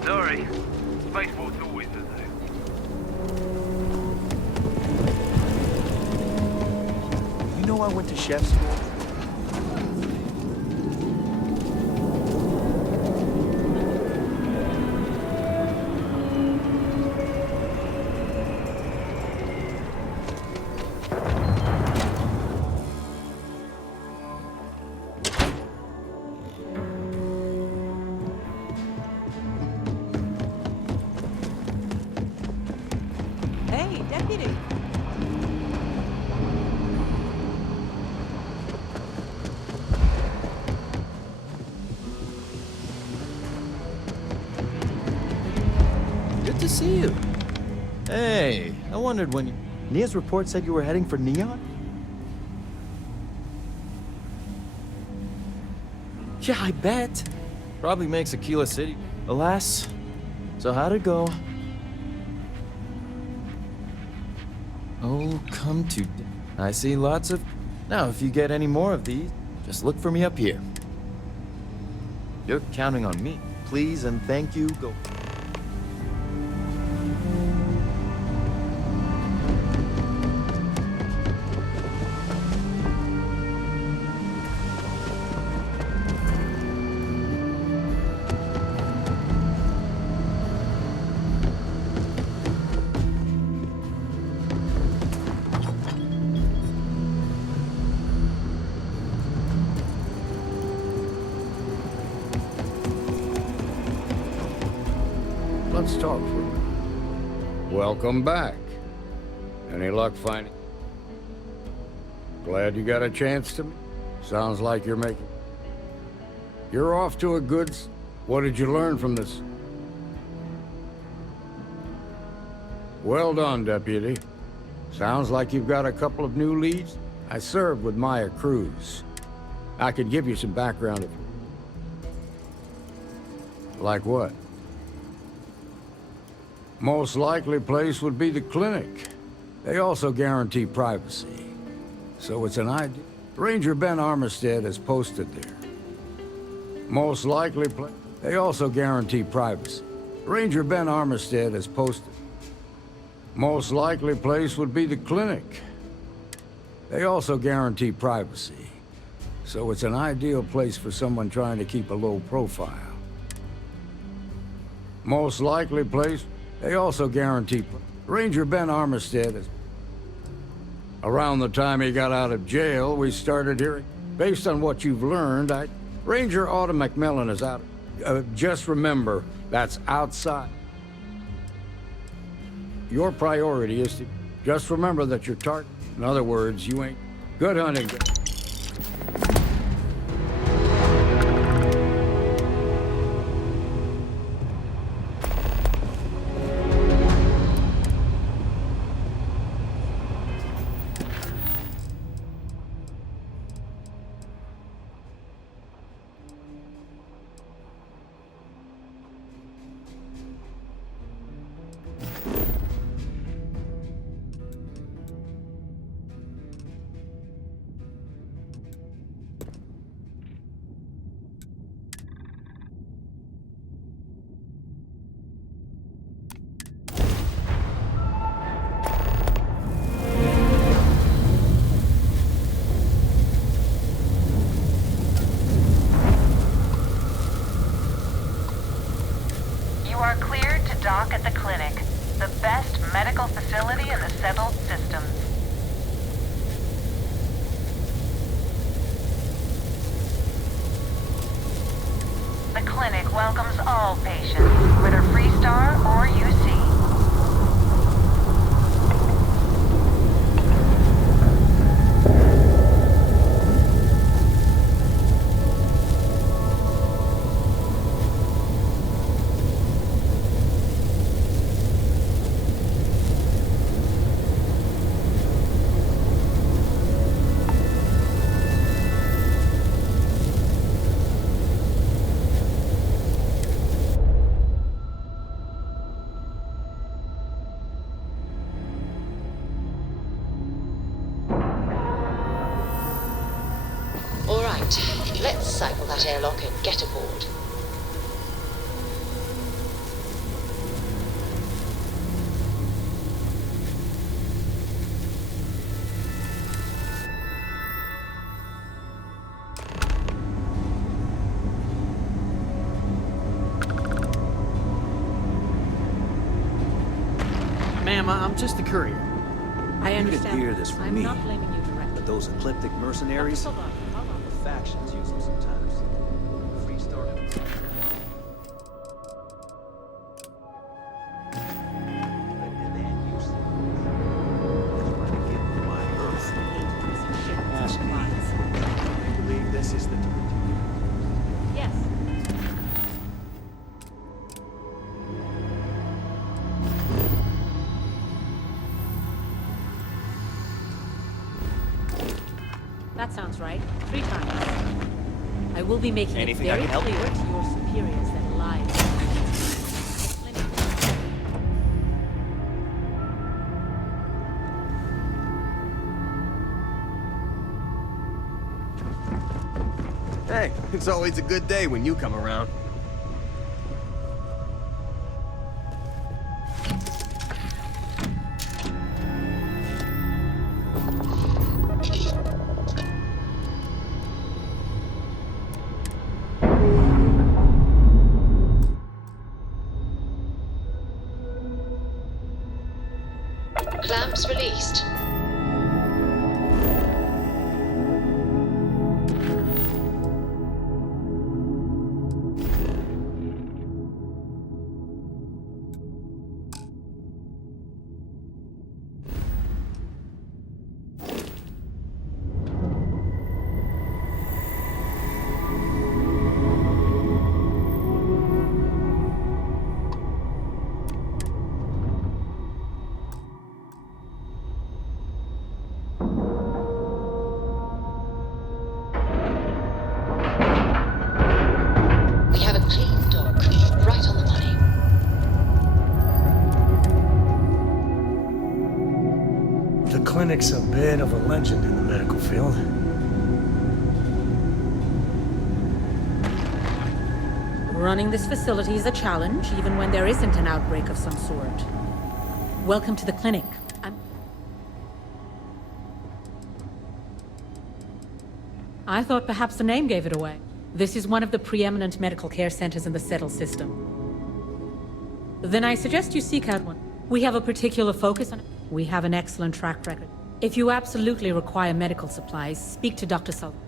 Sorry. Spaceport's always the same. You know I went to chef school? Hey, deputy. Good to see you. Hey, I wondered when you... Nia's report said you were heading for Neon? Yeah, I bet. Probably makes Aquila City. Alas. So how'd it go? Oh, come to... I see lots of... Now, if you get any more of these, just look for me up here. You're counting on me. Please and thank you. Go. Let's talk for a minute. Welcome back. Any luck finding? Glad you got a chance to... Sounds like you're making... You're off to a good... What did you learn from this? Well done, Deputy. Sounds like you've got a couple of new leads. I served with Maya Cruz. I could give you some background if... Like what? Most likely place would be the clinic. They also guarantee privacy. So it's an idea. Ranger Ben Armistead is posted there. Most likely place. They also guarantee privacy. Ranger Ben Armistead is posted. Most likely place would be the clinic. They also guarantee privacy. So it's an ideal place for someone trying to keep a low profile. Most likely place. They also guarantee... Ranger Ben Armistead is... Around the time he got out of jail, we started hearing... Based on what you've learned, Ranger Autumn McMillan is out... just remember, that's outside. Your priority is to... Just remember that your target... In other words, you ain't... Good hunting. You are cleared to dock at the clinic, the best medical facility in the settled systems. The clinic welcomes all patients, whether Freestar or UC. All right, let's cycle that airlock and get aboard. Ma'am, I'm just a courier. I You understand. didn't hear this from I'm me. not blaming you directly. But those ecliptic mercenaries, Hold on. the factions use them sometimes. Freestar. But then use them. times, right? 3 times. I will be making Anything it I very can help clear you with? to your superiors that lies. Hey, it's always a good day when you come around. Clamps released. We have a clean dock, right on the money. The clinic's a bit of a legend in the medical field. Running this facility is a challenge, even when there isn't an outbreak of some sort. Welcome to the clinic. I thought perhaps the name gave it away. This is one of the preeminent medical care centers in the Settle system. Then I suggest you seek out one. We have a particular focus on it. We have an excellent track record. If you absolutely require medical supplies, speak to Dr. Sullivan.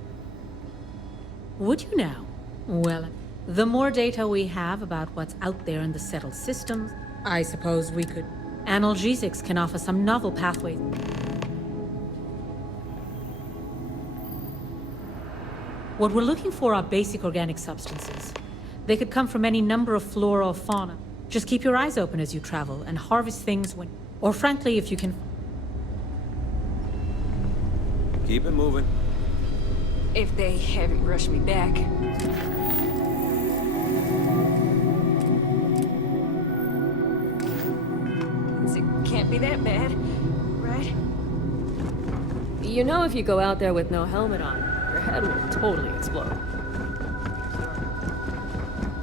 Would you now? Well, the more data we have about what's out there in the Settle systems, I suppose we could. Analgesics can offer some novel pathways. What we're looking for are basic organic substances. They could come from any number of flora or fauna. Just keep your eyes open as you travel and harvest things when... Or frankly, if you can... Keep it moving. If they haven't rushed me back. It can't be that bad, right? You know if you go out there with no helmet on, your head will totally explode.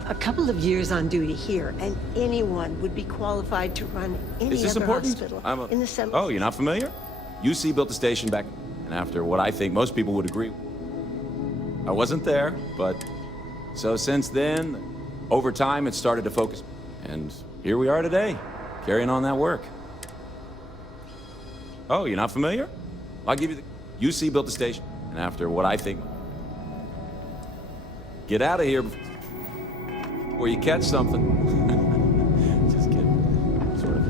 A couple of years on duty here, and anyone would be qualified to run any Is this other important? hospital in the Settle. Oh, you're not familiar? UC built a station back, and after what I think most people would agree, I wasn't there, but so since then, over time, it started to focus, and here we are today, carrying on that work. Oh, you're not familiar? I'll give you the... UC built a station, and after what I think... Get out of here before you catch something. Just kidding. Sort of.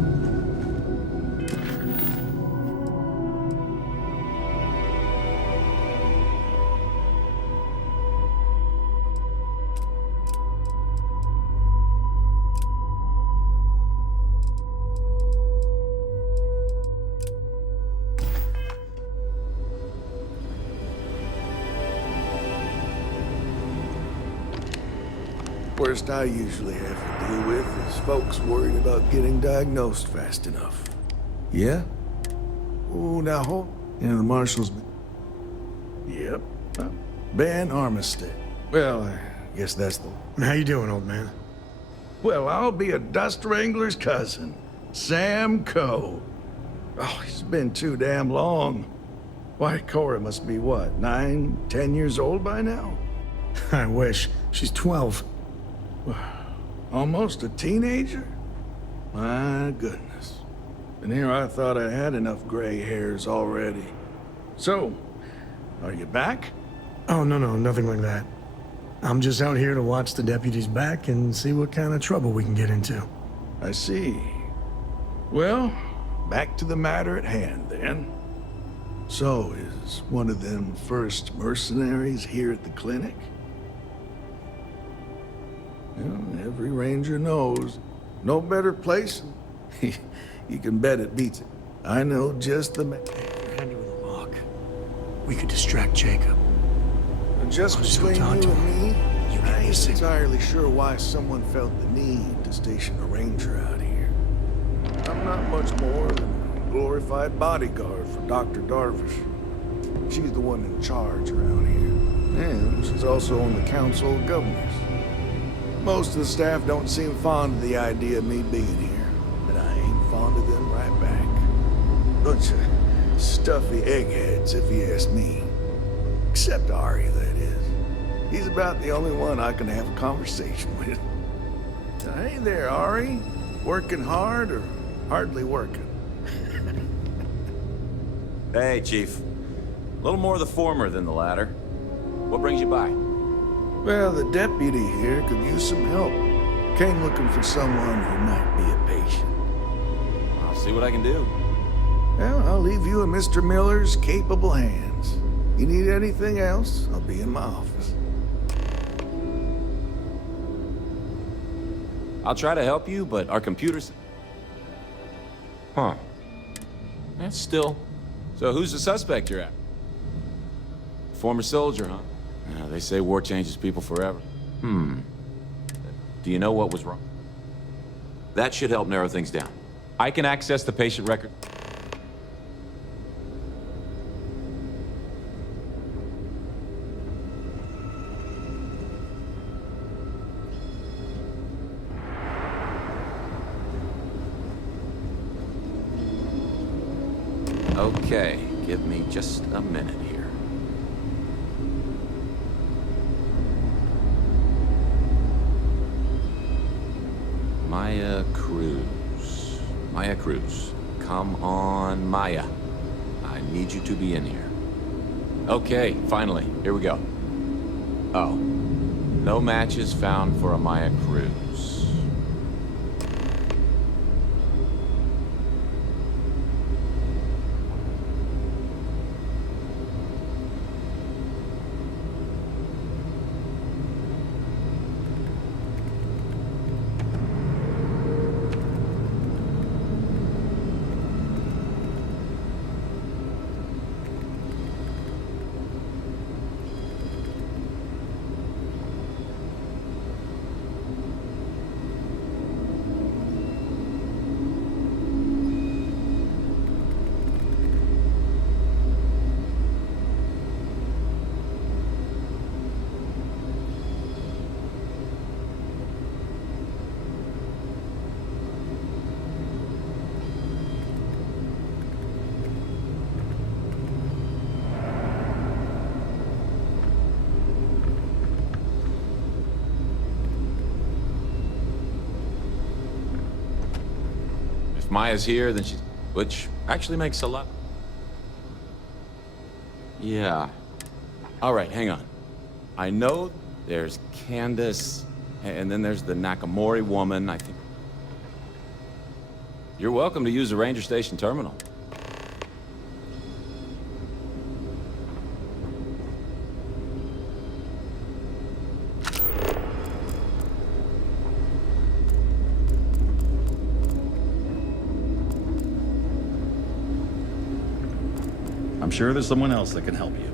Worst I usually have to deal with is folks worried about getting diagnosed fast enough. Yeah? Oh, now hold. Yeah, the marshal's been... Yep. Ben Armistead. Well, I guess that's the... How you doing, old man? Well, I'll be a dust wrangler's cousin, Sam Coe. Oh, it's been too damn long. Why, Cora must be what, 9, 10 years old by now? I wish. She's 12. Almost a teenager? My goodness. And here I thought I had enough gray hairs already. So, are you back? Oh, no, nothing like that. I'm just out here to watch the deputies back and see what kind of trouble we can get into. I see. Well, back to the matter at hand, then. So, is one of them first mercenaries here at the clinic? Well, every ranger knows. No better place. You can bet it beats it. I know just the man. Handy with a lock. We could distract Jacob. just between you and me, I ain't entirely sure why someone felt the need to station a ranger out here. I'm not much more than a glorified bodyguard for Dr. Darvish. She's the one in charge around here. And she's also on the Council of Governors. Most of the staff don't seem fond of the idea of me being here, but I ain't fond of them right back. Bunch of stuffy eggheads, if you ask me. Except Ari, that is. He's about the only one I can have a conversation with. Hey there, Ari. Working hard or hardly working? Hey, Chief. A little more the former than the latter. What brings you by? Well, the deputy here could use some help. Came looking for someone who might be a patient. I'll see what I can do. Well, I'll leave you in Mr. Miller's capable hands. You need anything else, I'll be in my office. I'll try to help you, but our computers... Huh. That's still... So who's the suspect you're at? Former soldier, huh? Yeah, they say war changes people forever. Do you know what was wrong? That should help narrow things down. I can access the patient record. Okay, give me just a minute here. Maya Cruz. Maya Cruz. Come on, Maya. I need you to be in here. Okay, finally. Here we go. Oh. No matches found for a Maya Cruz. If Maya's here, then she's... Which actually makes a lot... Yeah. All right, hang on. I know there's Candace, and then there's the Nakamori woman, I think. You're welcome to use the Ranger Station terminal. I'm sure there's someone else that can help you.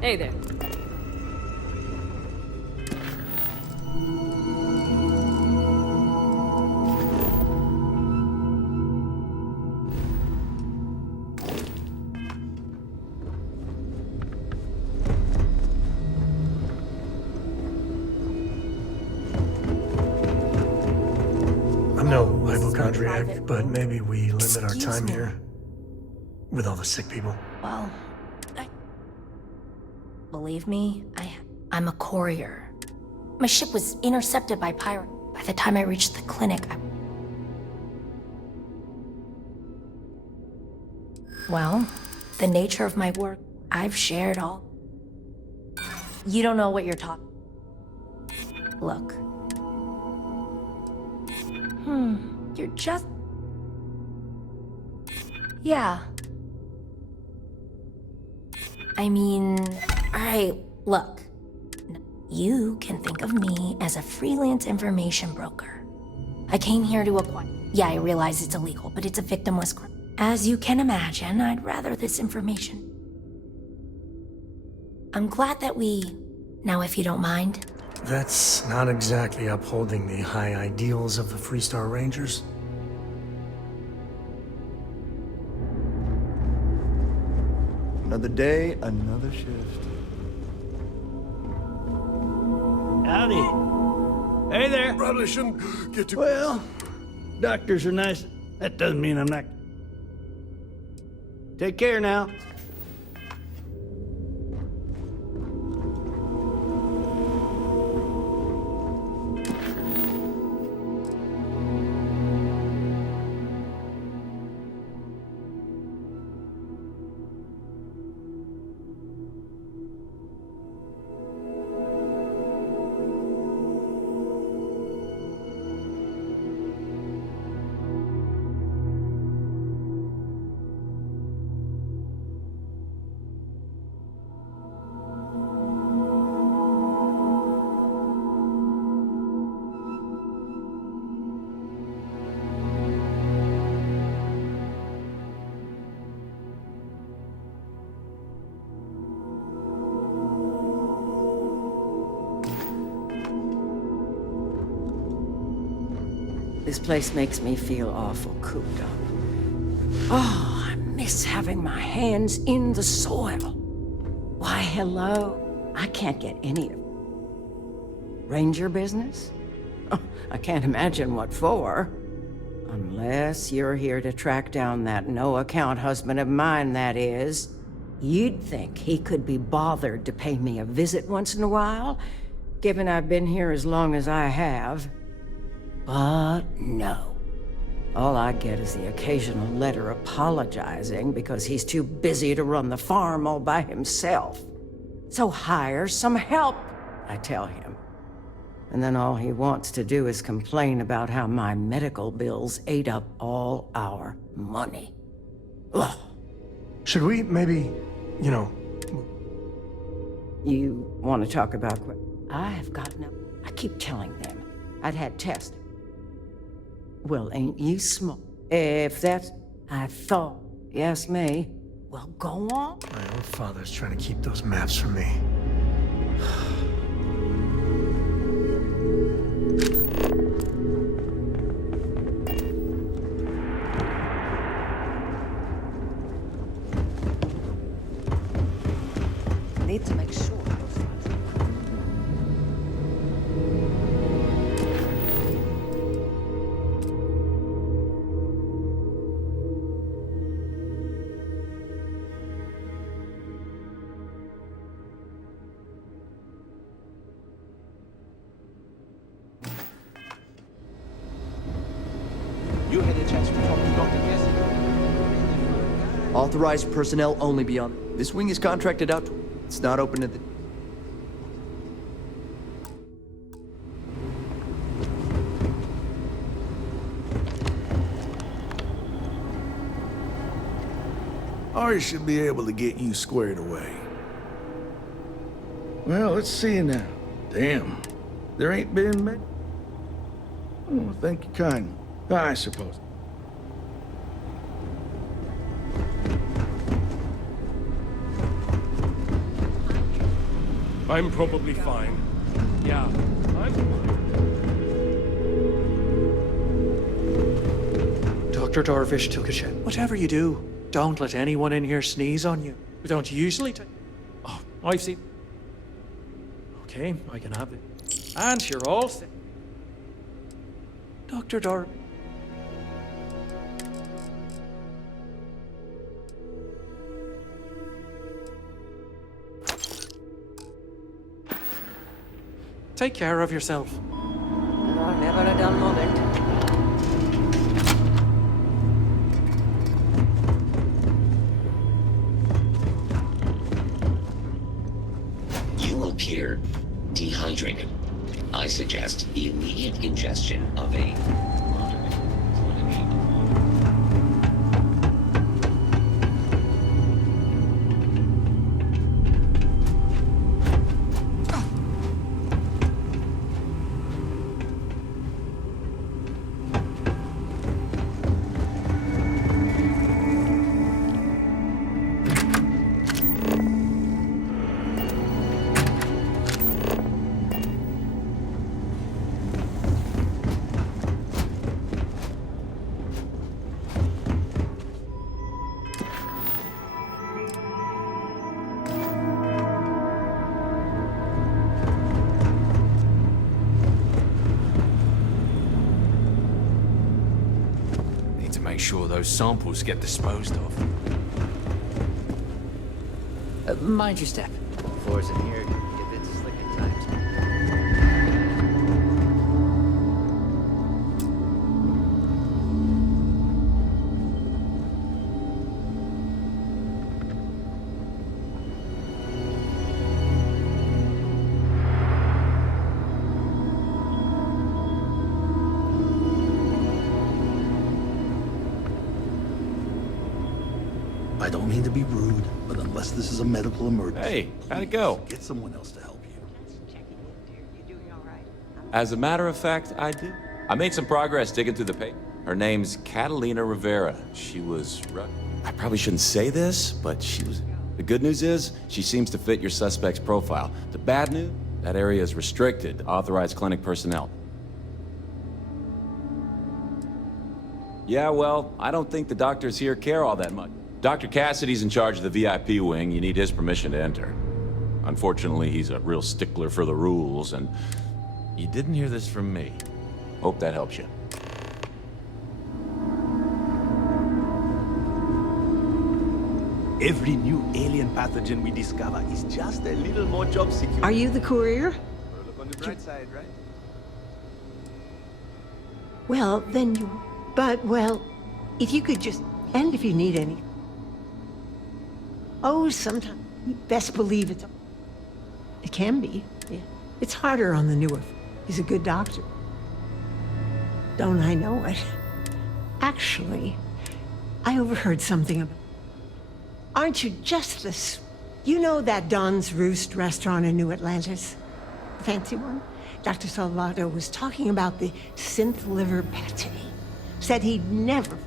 Hey there. I'm no hypochondriac, but maybe we limit our time here with all the sick people. Well, believe me, I'm a courier. My ship was intercepted by pirates. By the time I reached the clinic, Well, the nature of my work, I've shared all. You don't know what you're talking. Look. You're just... Yeah. I mean, alright, look. You can think of me as a freelance information broker. I came here to acquire... Yeah, I realize it's illegal, but it's a victimless crime. As you can imagine, I'd rather this information. I'm glad that we... Now, if you don't mind. That's not exactly upholding the high ideals of the Freestar Rangers. Another day, another shift. Howdy. Hey there. Probably shouldn't get too... Well, doctors are nice. That doesn't mean I'm not... Take care now. This place makes me feel awful cooped up. Oh, I miss having my hands in the soil. Why, hello. I can't get any of it. Ranger business? Oh, I can't imagine what for. Unless you're here to track down that no-account husband of mine, that is. You'd think he could be bothered to pay me a visit once in a while, given I've been here as long as I have. But no. All I get is the occasional letter apologizing because he's too busy to run the farm all by himself. So hire some help, I tell him. And then all he wants to do is complain about how my medical bills ate up all our money. Ugh. Should we maybe, you know... You want to talk about... I have got no... I keep telling them I'd had tests. Well, ain't you smart? If that's... I thought. Yes, me. Well, go on. My own father's trying to keep those maps from me. Need to make sure. You had a chance to talk to Dr. Cassie? Authorized personnel only beyond. This wing is contracted out. It's not open to the... I should be able to get you squared away. Well, let's see now. Damn. There ain't been many. Oh, thank you kindly. I suppose. I'm probably fine. Yeah, I'm fine. Dr. Darvish took a check. Whatever you do, don't let anyone in here sneeze on you. We don't usually take... Oh, I've seen... Okay, I can have it. And you're all set. Dr. Darvish... Take care of yourself. I never have done nothing. You appear dehydrated. I suggest the immediate ingestion of a moderate quantity of sure those samples get disposed of. Mind your step. Floors in here can be a bit slick at times. I don't mean to be rude, but unless this is a medical emergency... Hey, how'd it go? Get someone else to help you. As a matter of fact, I did. I made some progress digging through the paper. Her name's Catalina Rivera. She was... I probably shouldn't say this, but she was... The good news is, she seems to fit your suspect's profile. The bad news? That area is restricted to authorized clinic personnel. Yeah, well, I don't think the doctors here care all that much. Dr. Cassidy's in charge of the VIP wing. You need his permission to enter. Unfortunately, he's a real stickler for the rules, and you didn't hear this from me. Hope that helps you. Every new alien pathogen we discover is just a little more job security. Are you the courier? Look on the bright side, right? Well, then you... But, well, if you could just... And if you need any... Oh, sometimes you best believe it. It can be. Yeah. It's harder on the newer. He's a good doctor. Don't I know it? Actually, I overheard something about... Aren't you just this... You know that Don's Roost restaurant in New Atlantis? The fancy one? Dr. Salvato was talking about the synth liver pate. Said he'd never...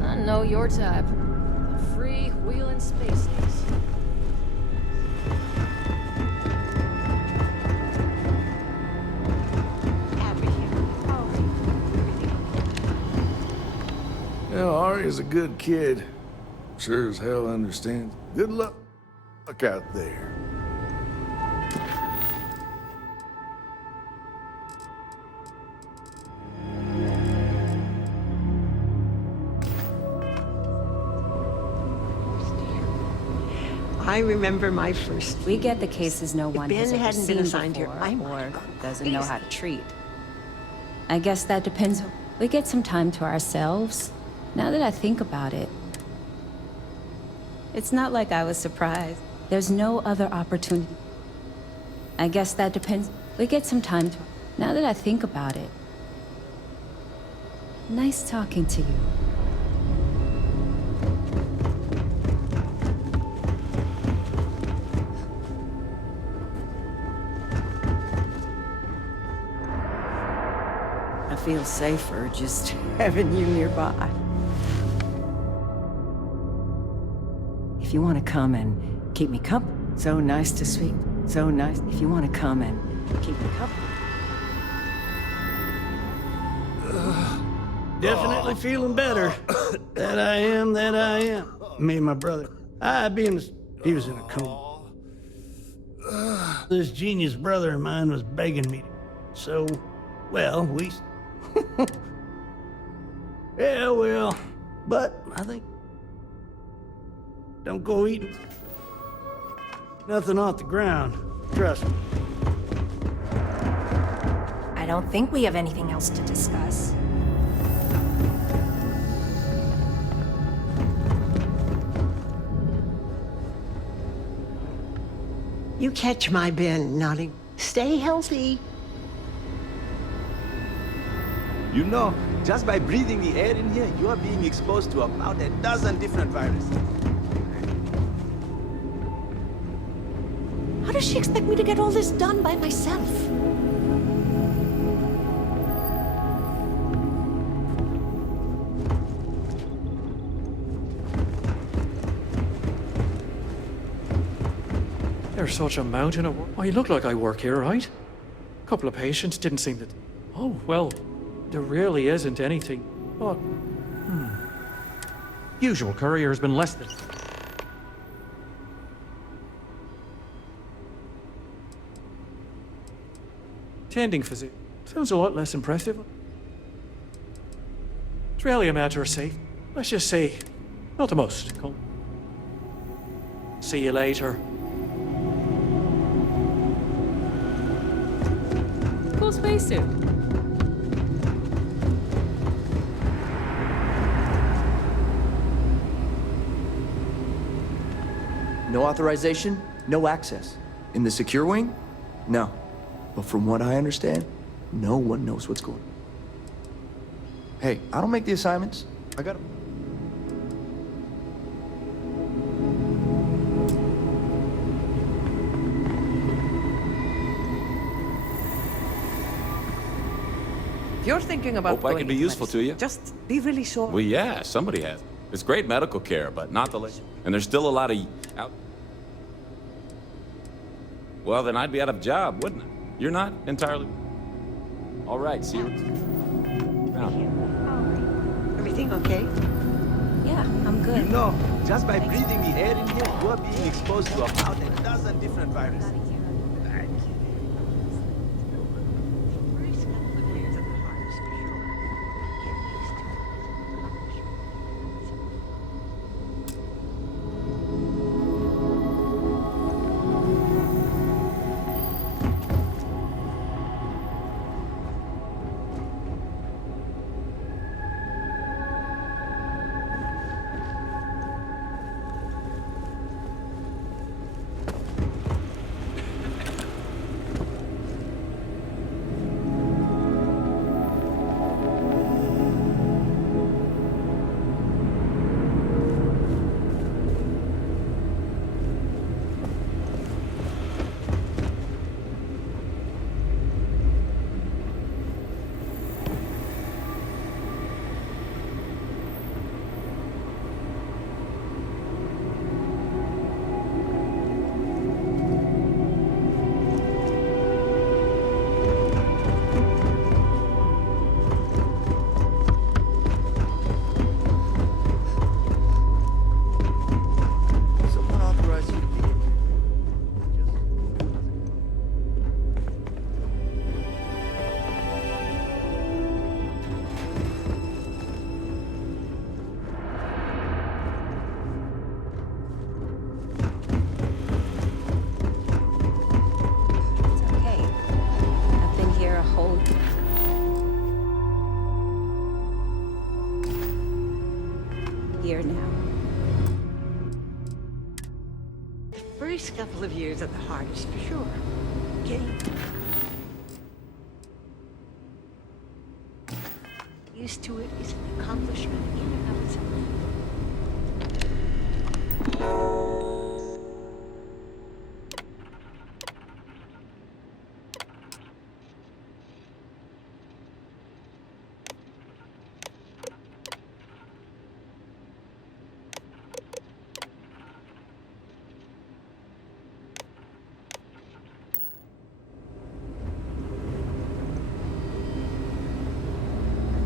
I know your type. The free-wheeling spaces. Yeah, Arya's a good kid. Sure as hell understands. Good luck out there. I remember my first... We get the cases no one Ben has ever hadn't been seen assigned here, before I might or have gone doesn't know crazy. how to treat. I guess that depends. We get some time to ourselves. Now that I think about it, it's not like I was surprised. There's no other opportunity. I guess that depends. We get some time to... Now that I think about it, nice talking to you. I feel safer just having you nearby. If you want to come and keep me company, so nice to speak. So nice. If you want to come and keep me company. Definitely feeling better. That I am, that I am. Me and my brother. He was in a coma. This genius brother of mine was begging me. So, well, we... Yeah, well, but I think... Don't go eating nothing off the ground. Trust me. I don't think we have anything else to discuss. You catch my Ben nodding. Stay healthy. You know, just by breathing the air in here, you are being exposed to about a dozen different viruses. How does she expect me to get all this done by myself? There's such a mountain of work. Oh, you look like I work here, right? A couple of patients didn't seem to... Oh, well, there really isn't anything. But... Usual courier has been less than... Tending physician. Sounds a lot less impressive. It's really a matter of safety. Let's just say, not the most. Cool. See you later. Cool spacesuit. No authorization, no access. In the secure wing? No. But from what I understand, no one knows what's going on. Hey, I don't make the assignments. I got 'em. If you're thinking about Hope I can be useful to you. just be really sure. Well, yeah, somebody has. It's great medical care, but not the latest. And there's still a lot of out. Well, then I'd be out of job, wouldn't I? You're not entirely. All right, see you around. Everything okay? Yeah, I'm good. You know, just by breathing the air in here, you are being exposed to about a dozen different viruses. Here now. First couple of years are the hardest for sure. Getting used to it is an accomplishment in and of itself.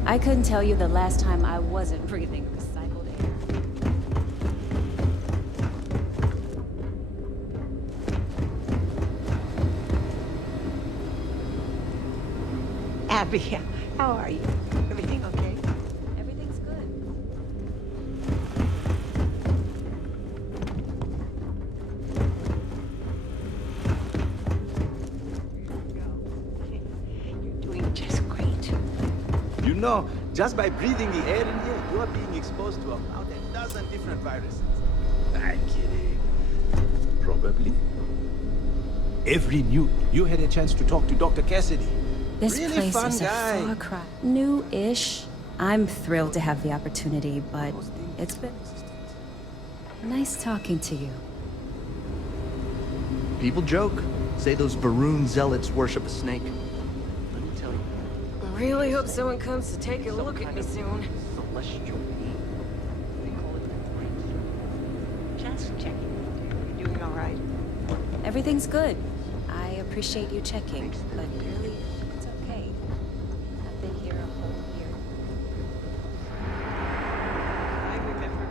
I couldn't tell you the last time I wasn't breathing recycled air. Abby, how are you? Everything okay? Everything's good. You're doing just great. You know, just by breathing the air in here, you are being exposed to about a dozen different viruses. I'm kidding. Probably. Every new. You had a chance to talk to Dr. Cassidy. This really place fun is guy. a far cry. New-ish. I'm thrilled to have the opportunity, but it's been nice talking to you. People joke. Say those Varun zealots worship a snake. Let me tell you. I really hope someone comes to take a look at me soon. Celestial being. They call it Just checking. You're doing all right? Everything's good. I appreciate you checking, but really, it's okay. I've been here a whole year. I remember.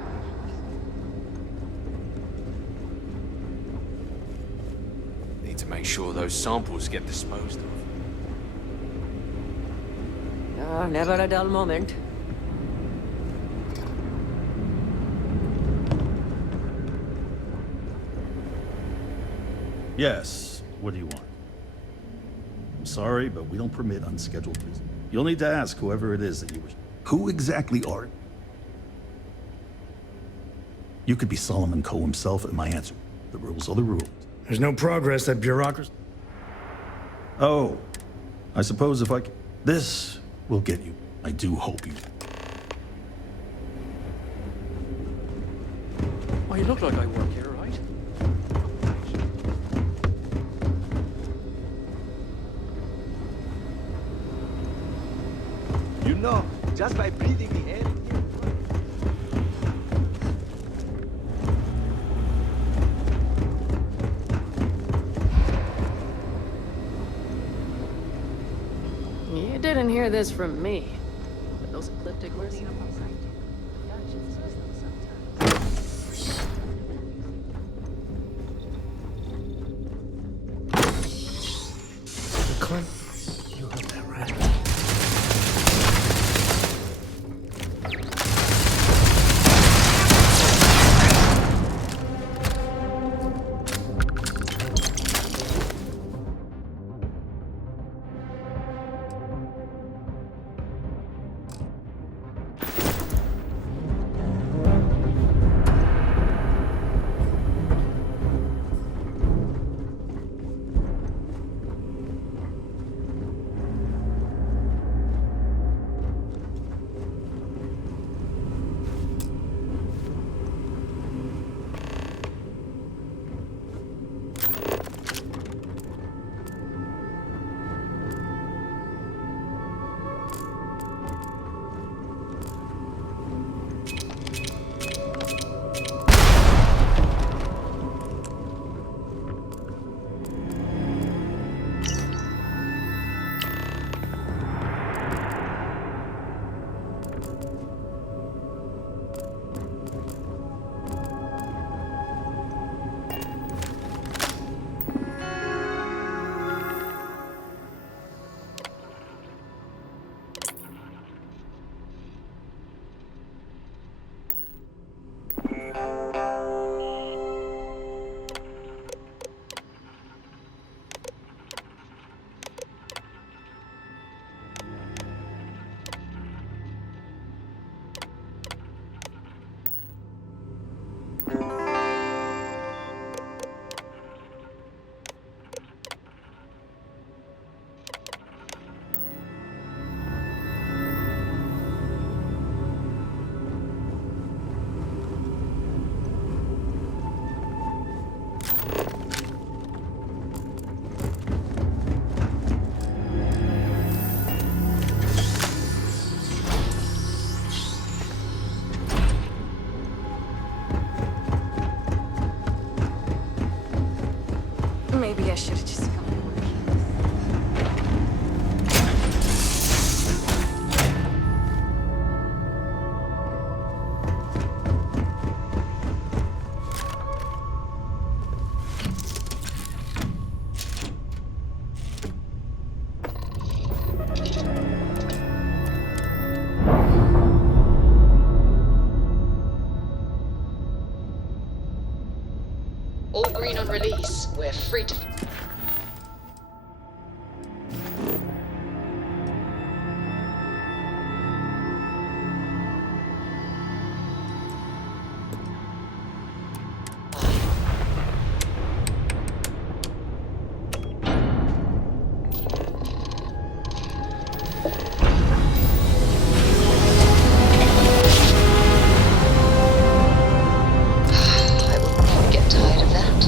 Need to make sure those samples get disposed of. Never a dull moment. Yes, what do you want? I'm sorry, but we don't permit unscheduled visits. You'll need to ask whoever it is that you wish. Who exactly are you? You could be Solomon Coe himself, and my answer, the rules are the rules. There's no progress, that bureaucracy. Oh, I suppose if I can... This will get you. I do hope you... Oh, you look like I work here, right? You know, just by breathing the air in here. You didn't hear this from me. But those ecliptic words. Clint, you heard that right? Maybe I should have just gone. All green on release. We're free to... I will not get tired of that.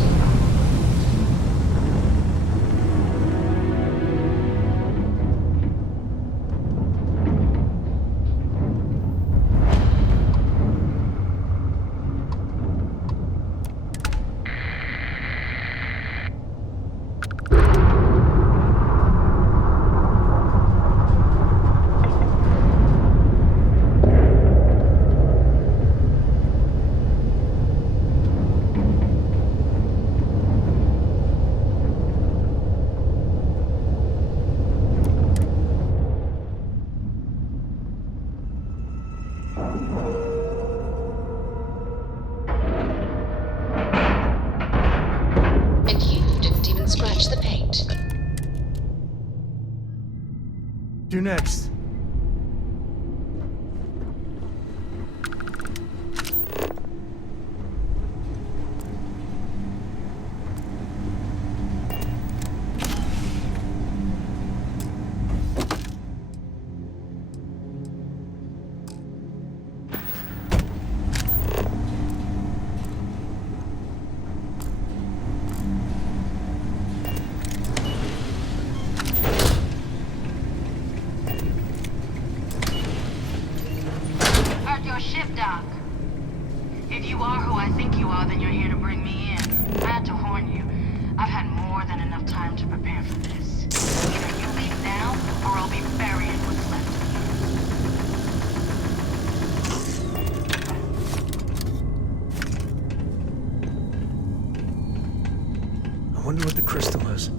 Do next. Heard your ship, Doc. If you are who I think you are, then you're here to bring me in. I had to warn you. I've had more than enough time to prepare for this. Either you leave now, or I'll be burying what's left of you. I wonder what the crystal is.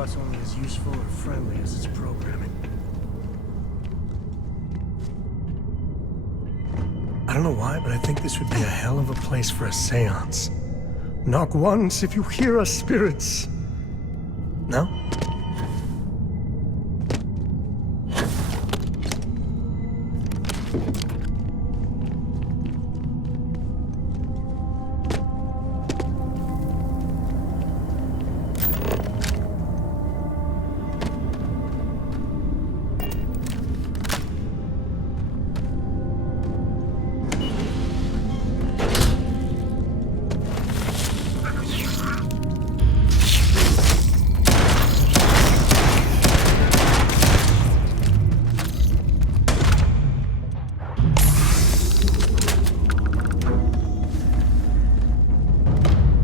robot's only as useful or friendly as its programming. I don't know why, but I think this would be a hell of a place for a seance. Knock once if you hear us, spirits. No?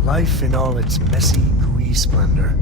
Life in all its messy, gooey splendor.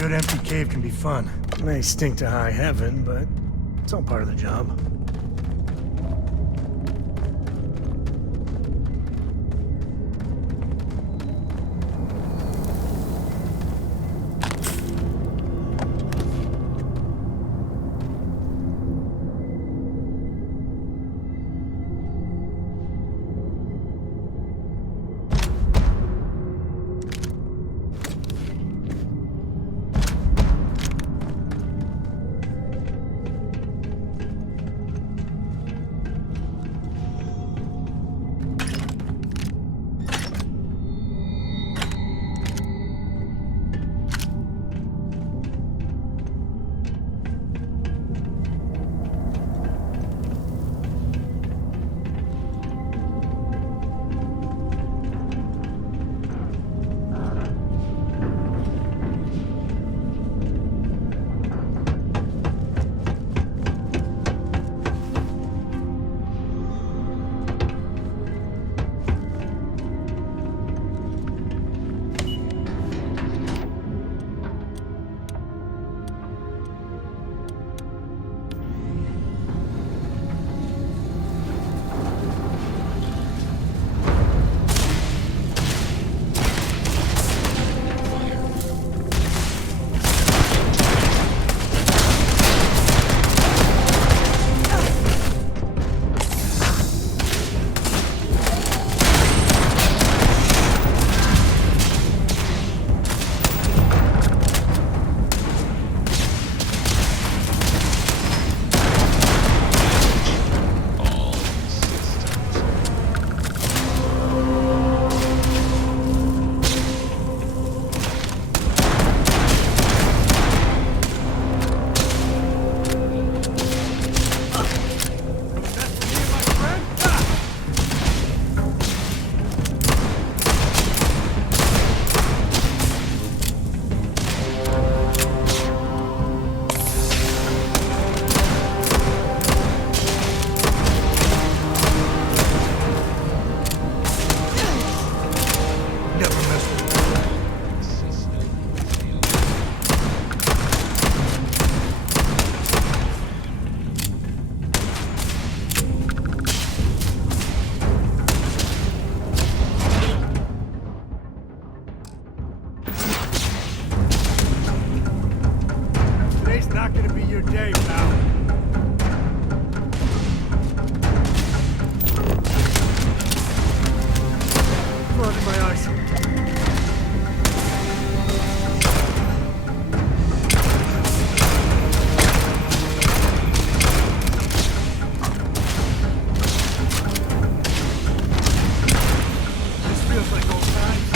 good empty cave can be fun. It may stink to high heaven, but it's all part of the job. Not gonna be your day, pal. Blood in my eyes. This feels like old times.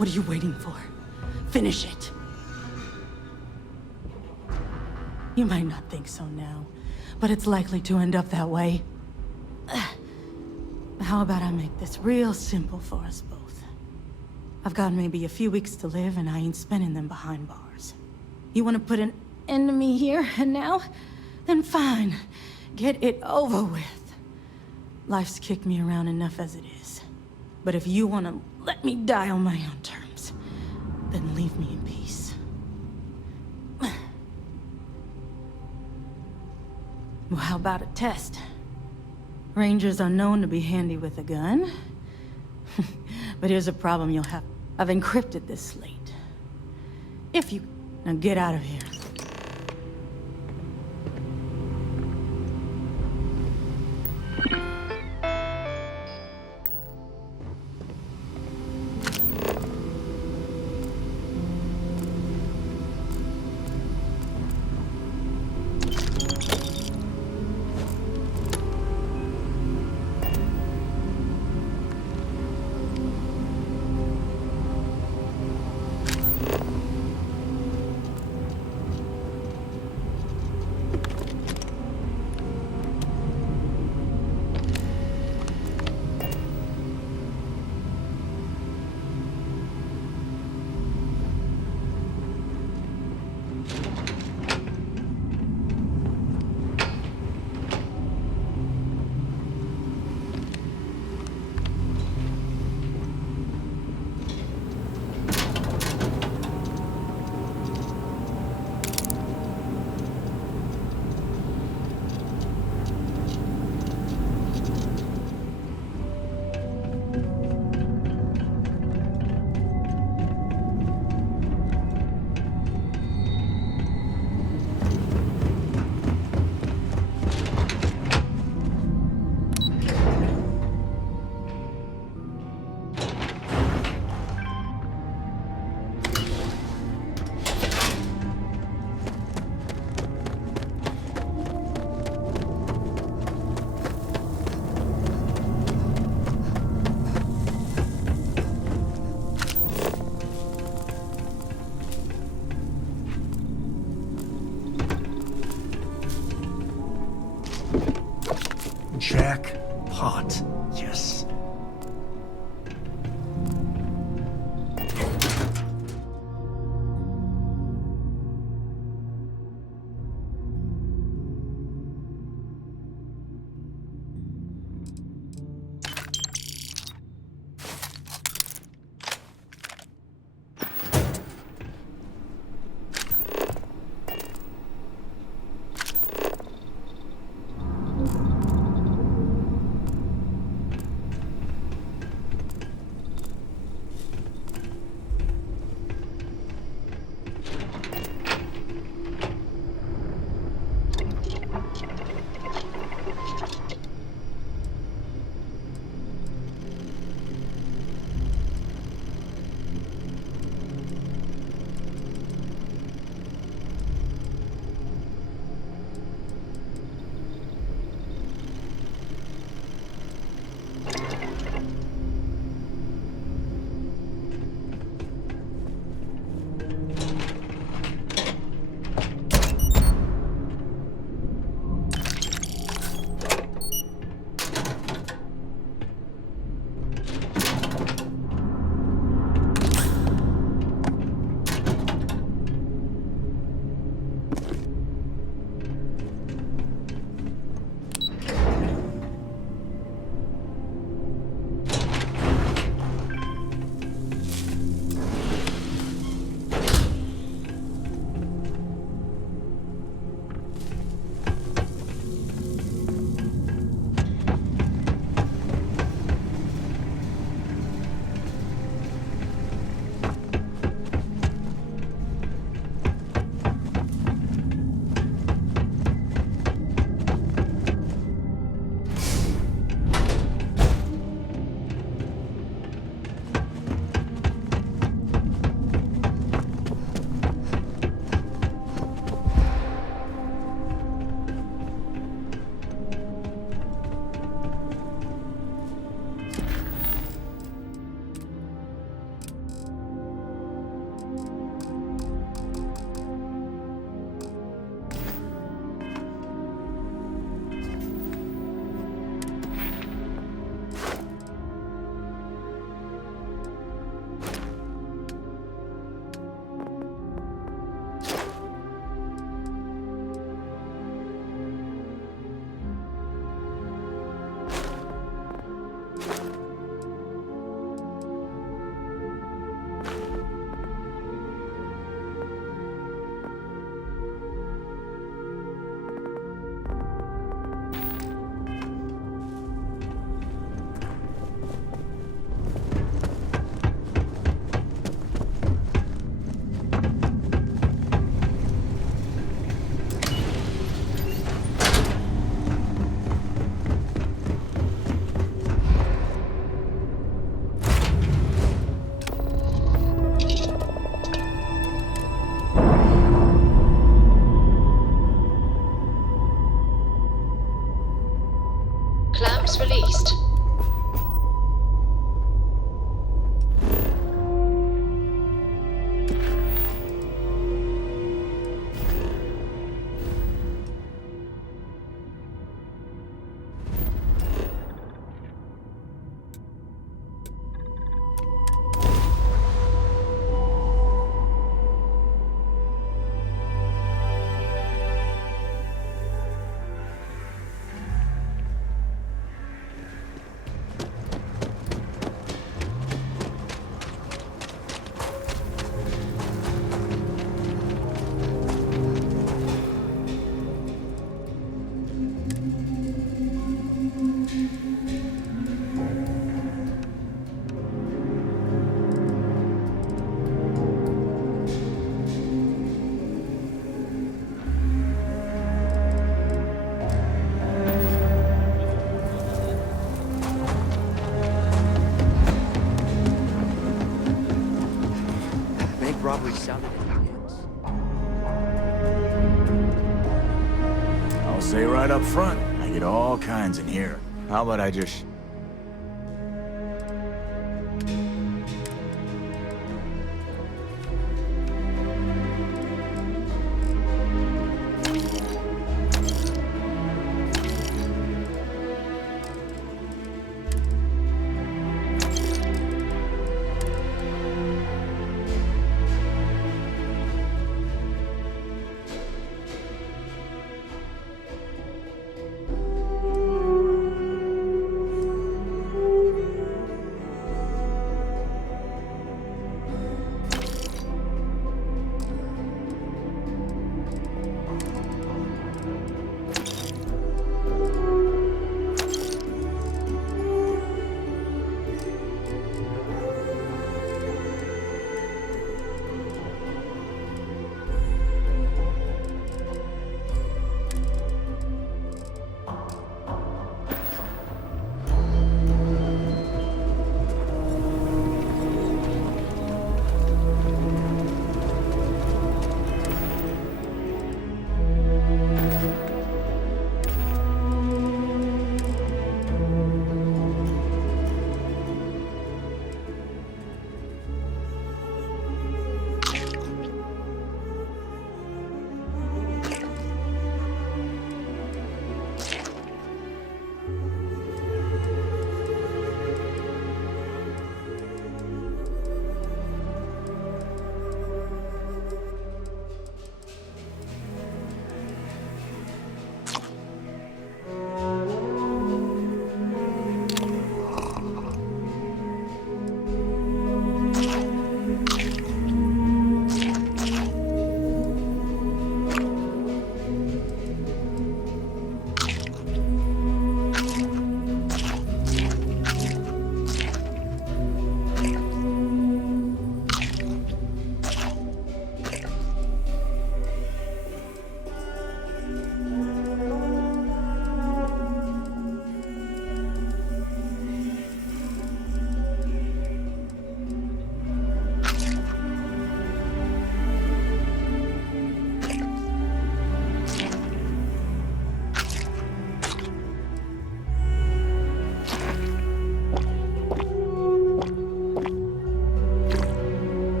What are you waiting for? Finish it. You might not think so now, but it's likely to end up that way. How about I make this real simple for us both? I've got maybe a few weeks to live, and I ain't spending them behind bars. You want to put an end to me here and now? Then fine. Get it over with. Life's kicked me around enough as it is. But if you want to let me die on my own terms, then leave me in peace. Well, how about a test? Rangers are known to be handy with a gun. But here's a problem you'll have. I've encrypted this slate. If you... Now get out of here. Jackpot. Yes. probably sounded intense. I'll say right up front, I get all kinds in here. How about I just...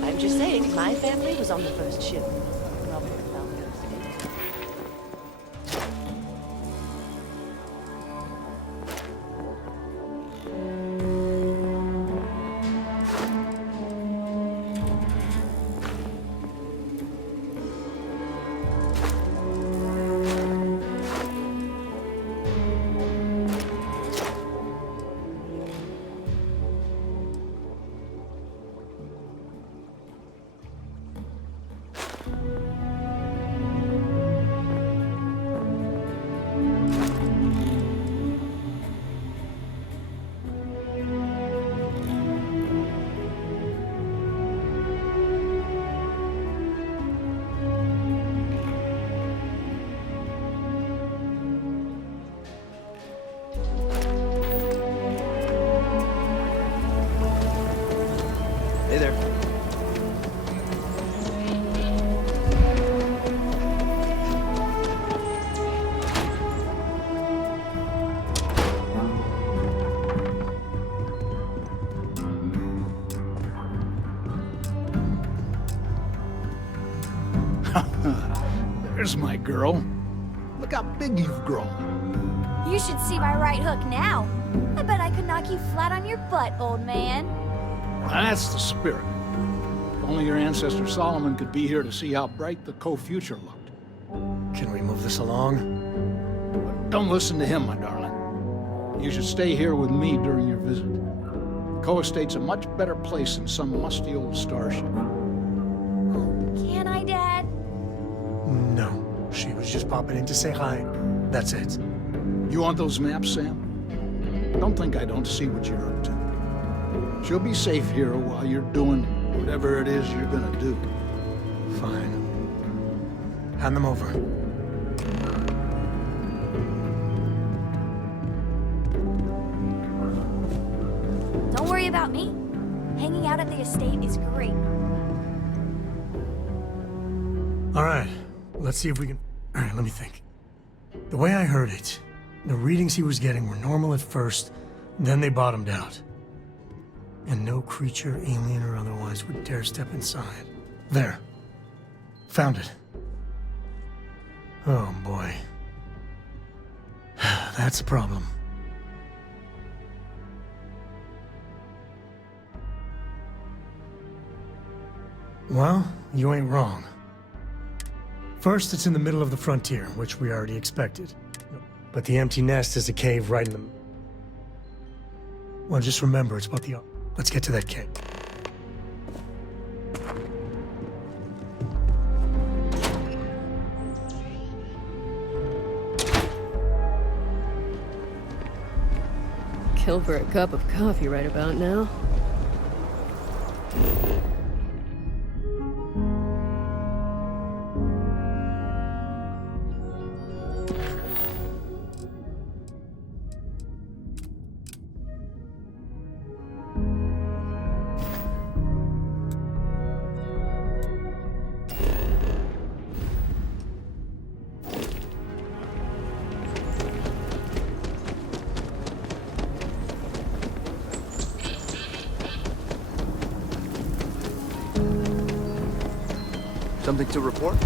I'm just saying, my family was on the first ship. Probably found their escape. There's my girl. Look how big you've grown. You should see my right hook now. I bet I could knock you flat on your butt, old man. That's the spirit. If only your ancestor Solomon could be here to see how bright the co-future looked. Can we move this along? But don't listen to him, my darling. You should stay here with me during your visit. The co-estate's a much better place than some musty old starship. Can I, Dad? No. She was just popping in to say hi. That's it. You want those maps, Sam? Don't think I don't see what you're up to. She'll be safe here while you're doing whatever it is you're gonna do. Fine. Hand them over. Don't worry about me. Hanging out at the estate is great. All right. Let's see if we can... All right, let me think. The way I heard it, the readings he was getting were normal at first, then they bottomed out. And no creature, alien or otherwise, would dare step inside. There. Found it. Oh, boy. That's a problem. Well, you ain't wrong. First, it's in the middle of the frontier, which we already expected. But the empty nest is a cave right in the... Well, just remember, it's about the... Let's get to that cave. Kill for a cup of coffee right about now. Something to report?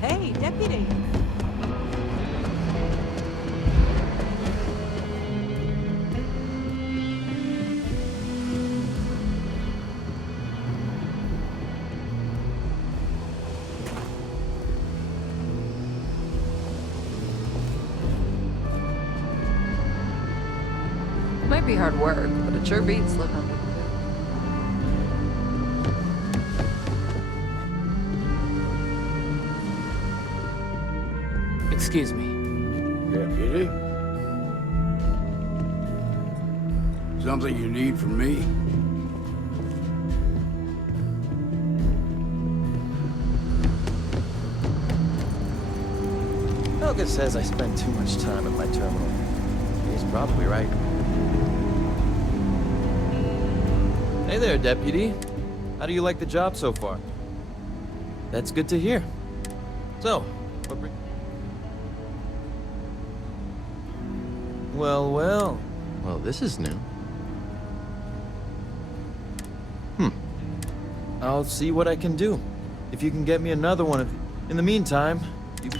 Hey, deputy. Might be hard work, but it sure beats living under the Excuse me. Deputy? Something you need from me? Helga says I spend too much time at my terminal. He's probably right. Hey there, Deputy. How do you like the job so far? That's good to hear. So, what bring... Well, well. Well, this is new. I'll see what I can do. If you can get me another one of... In the meantime, you...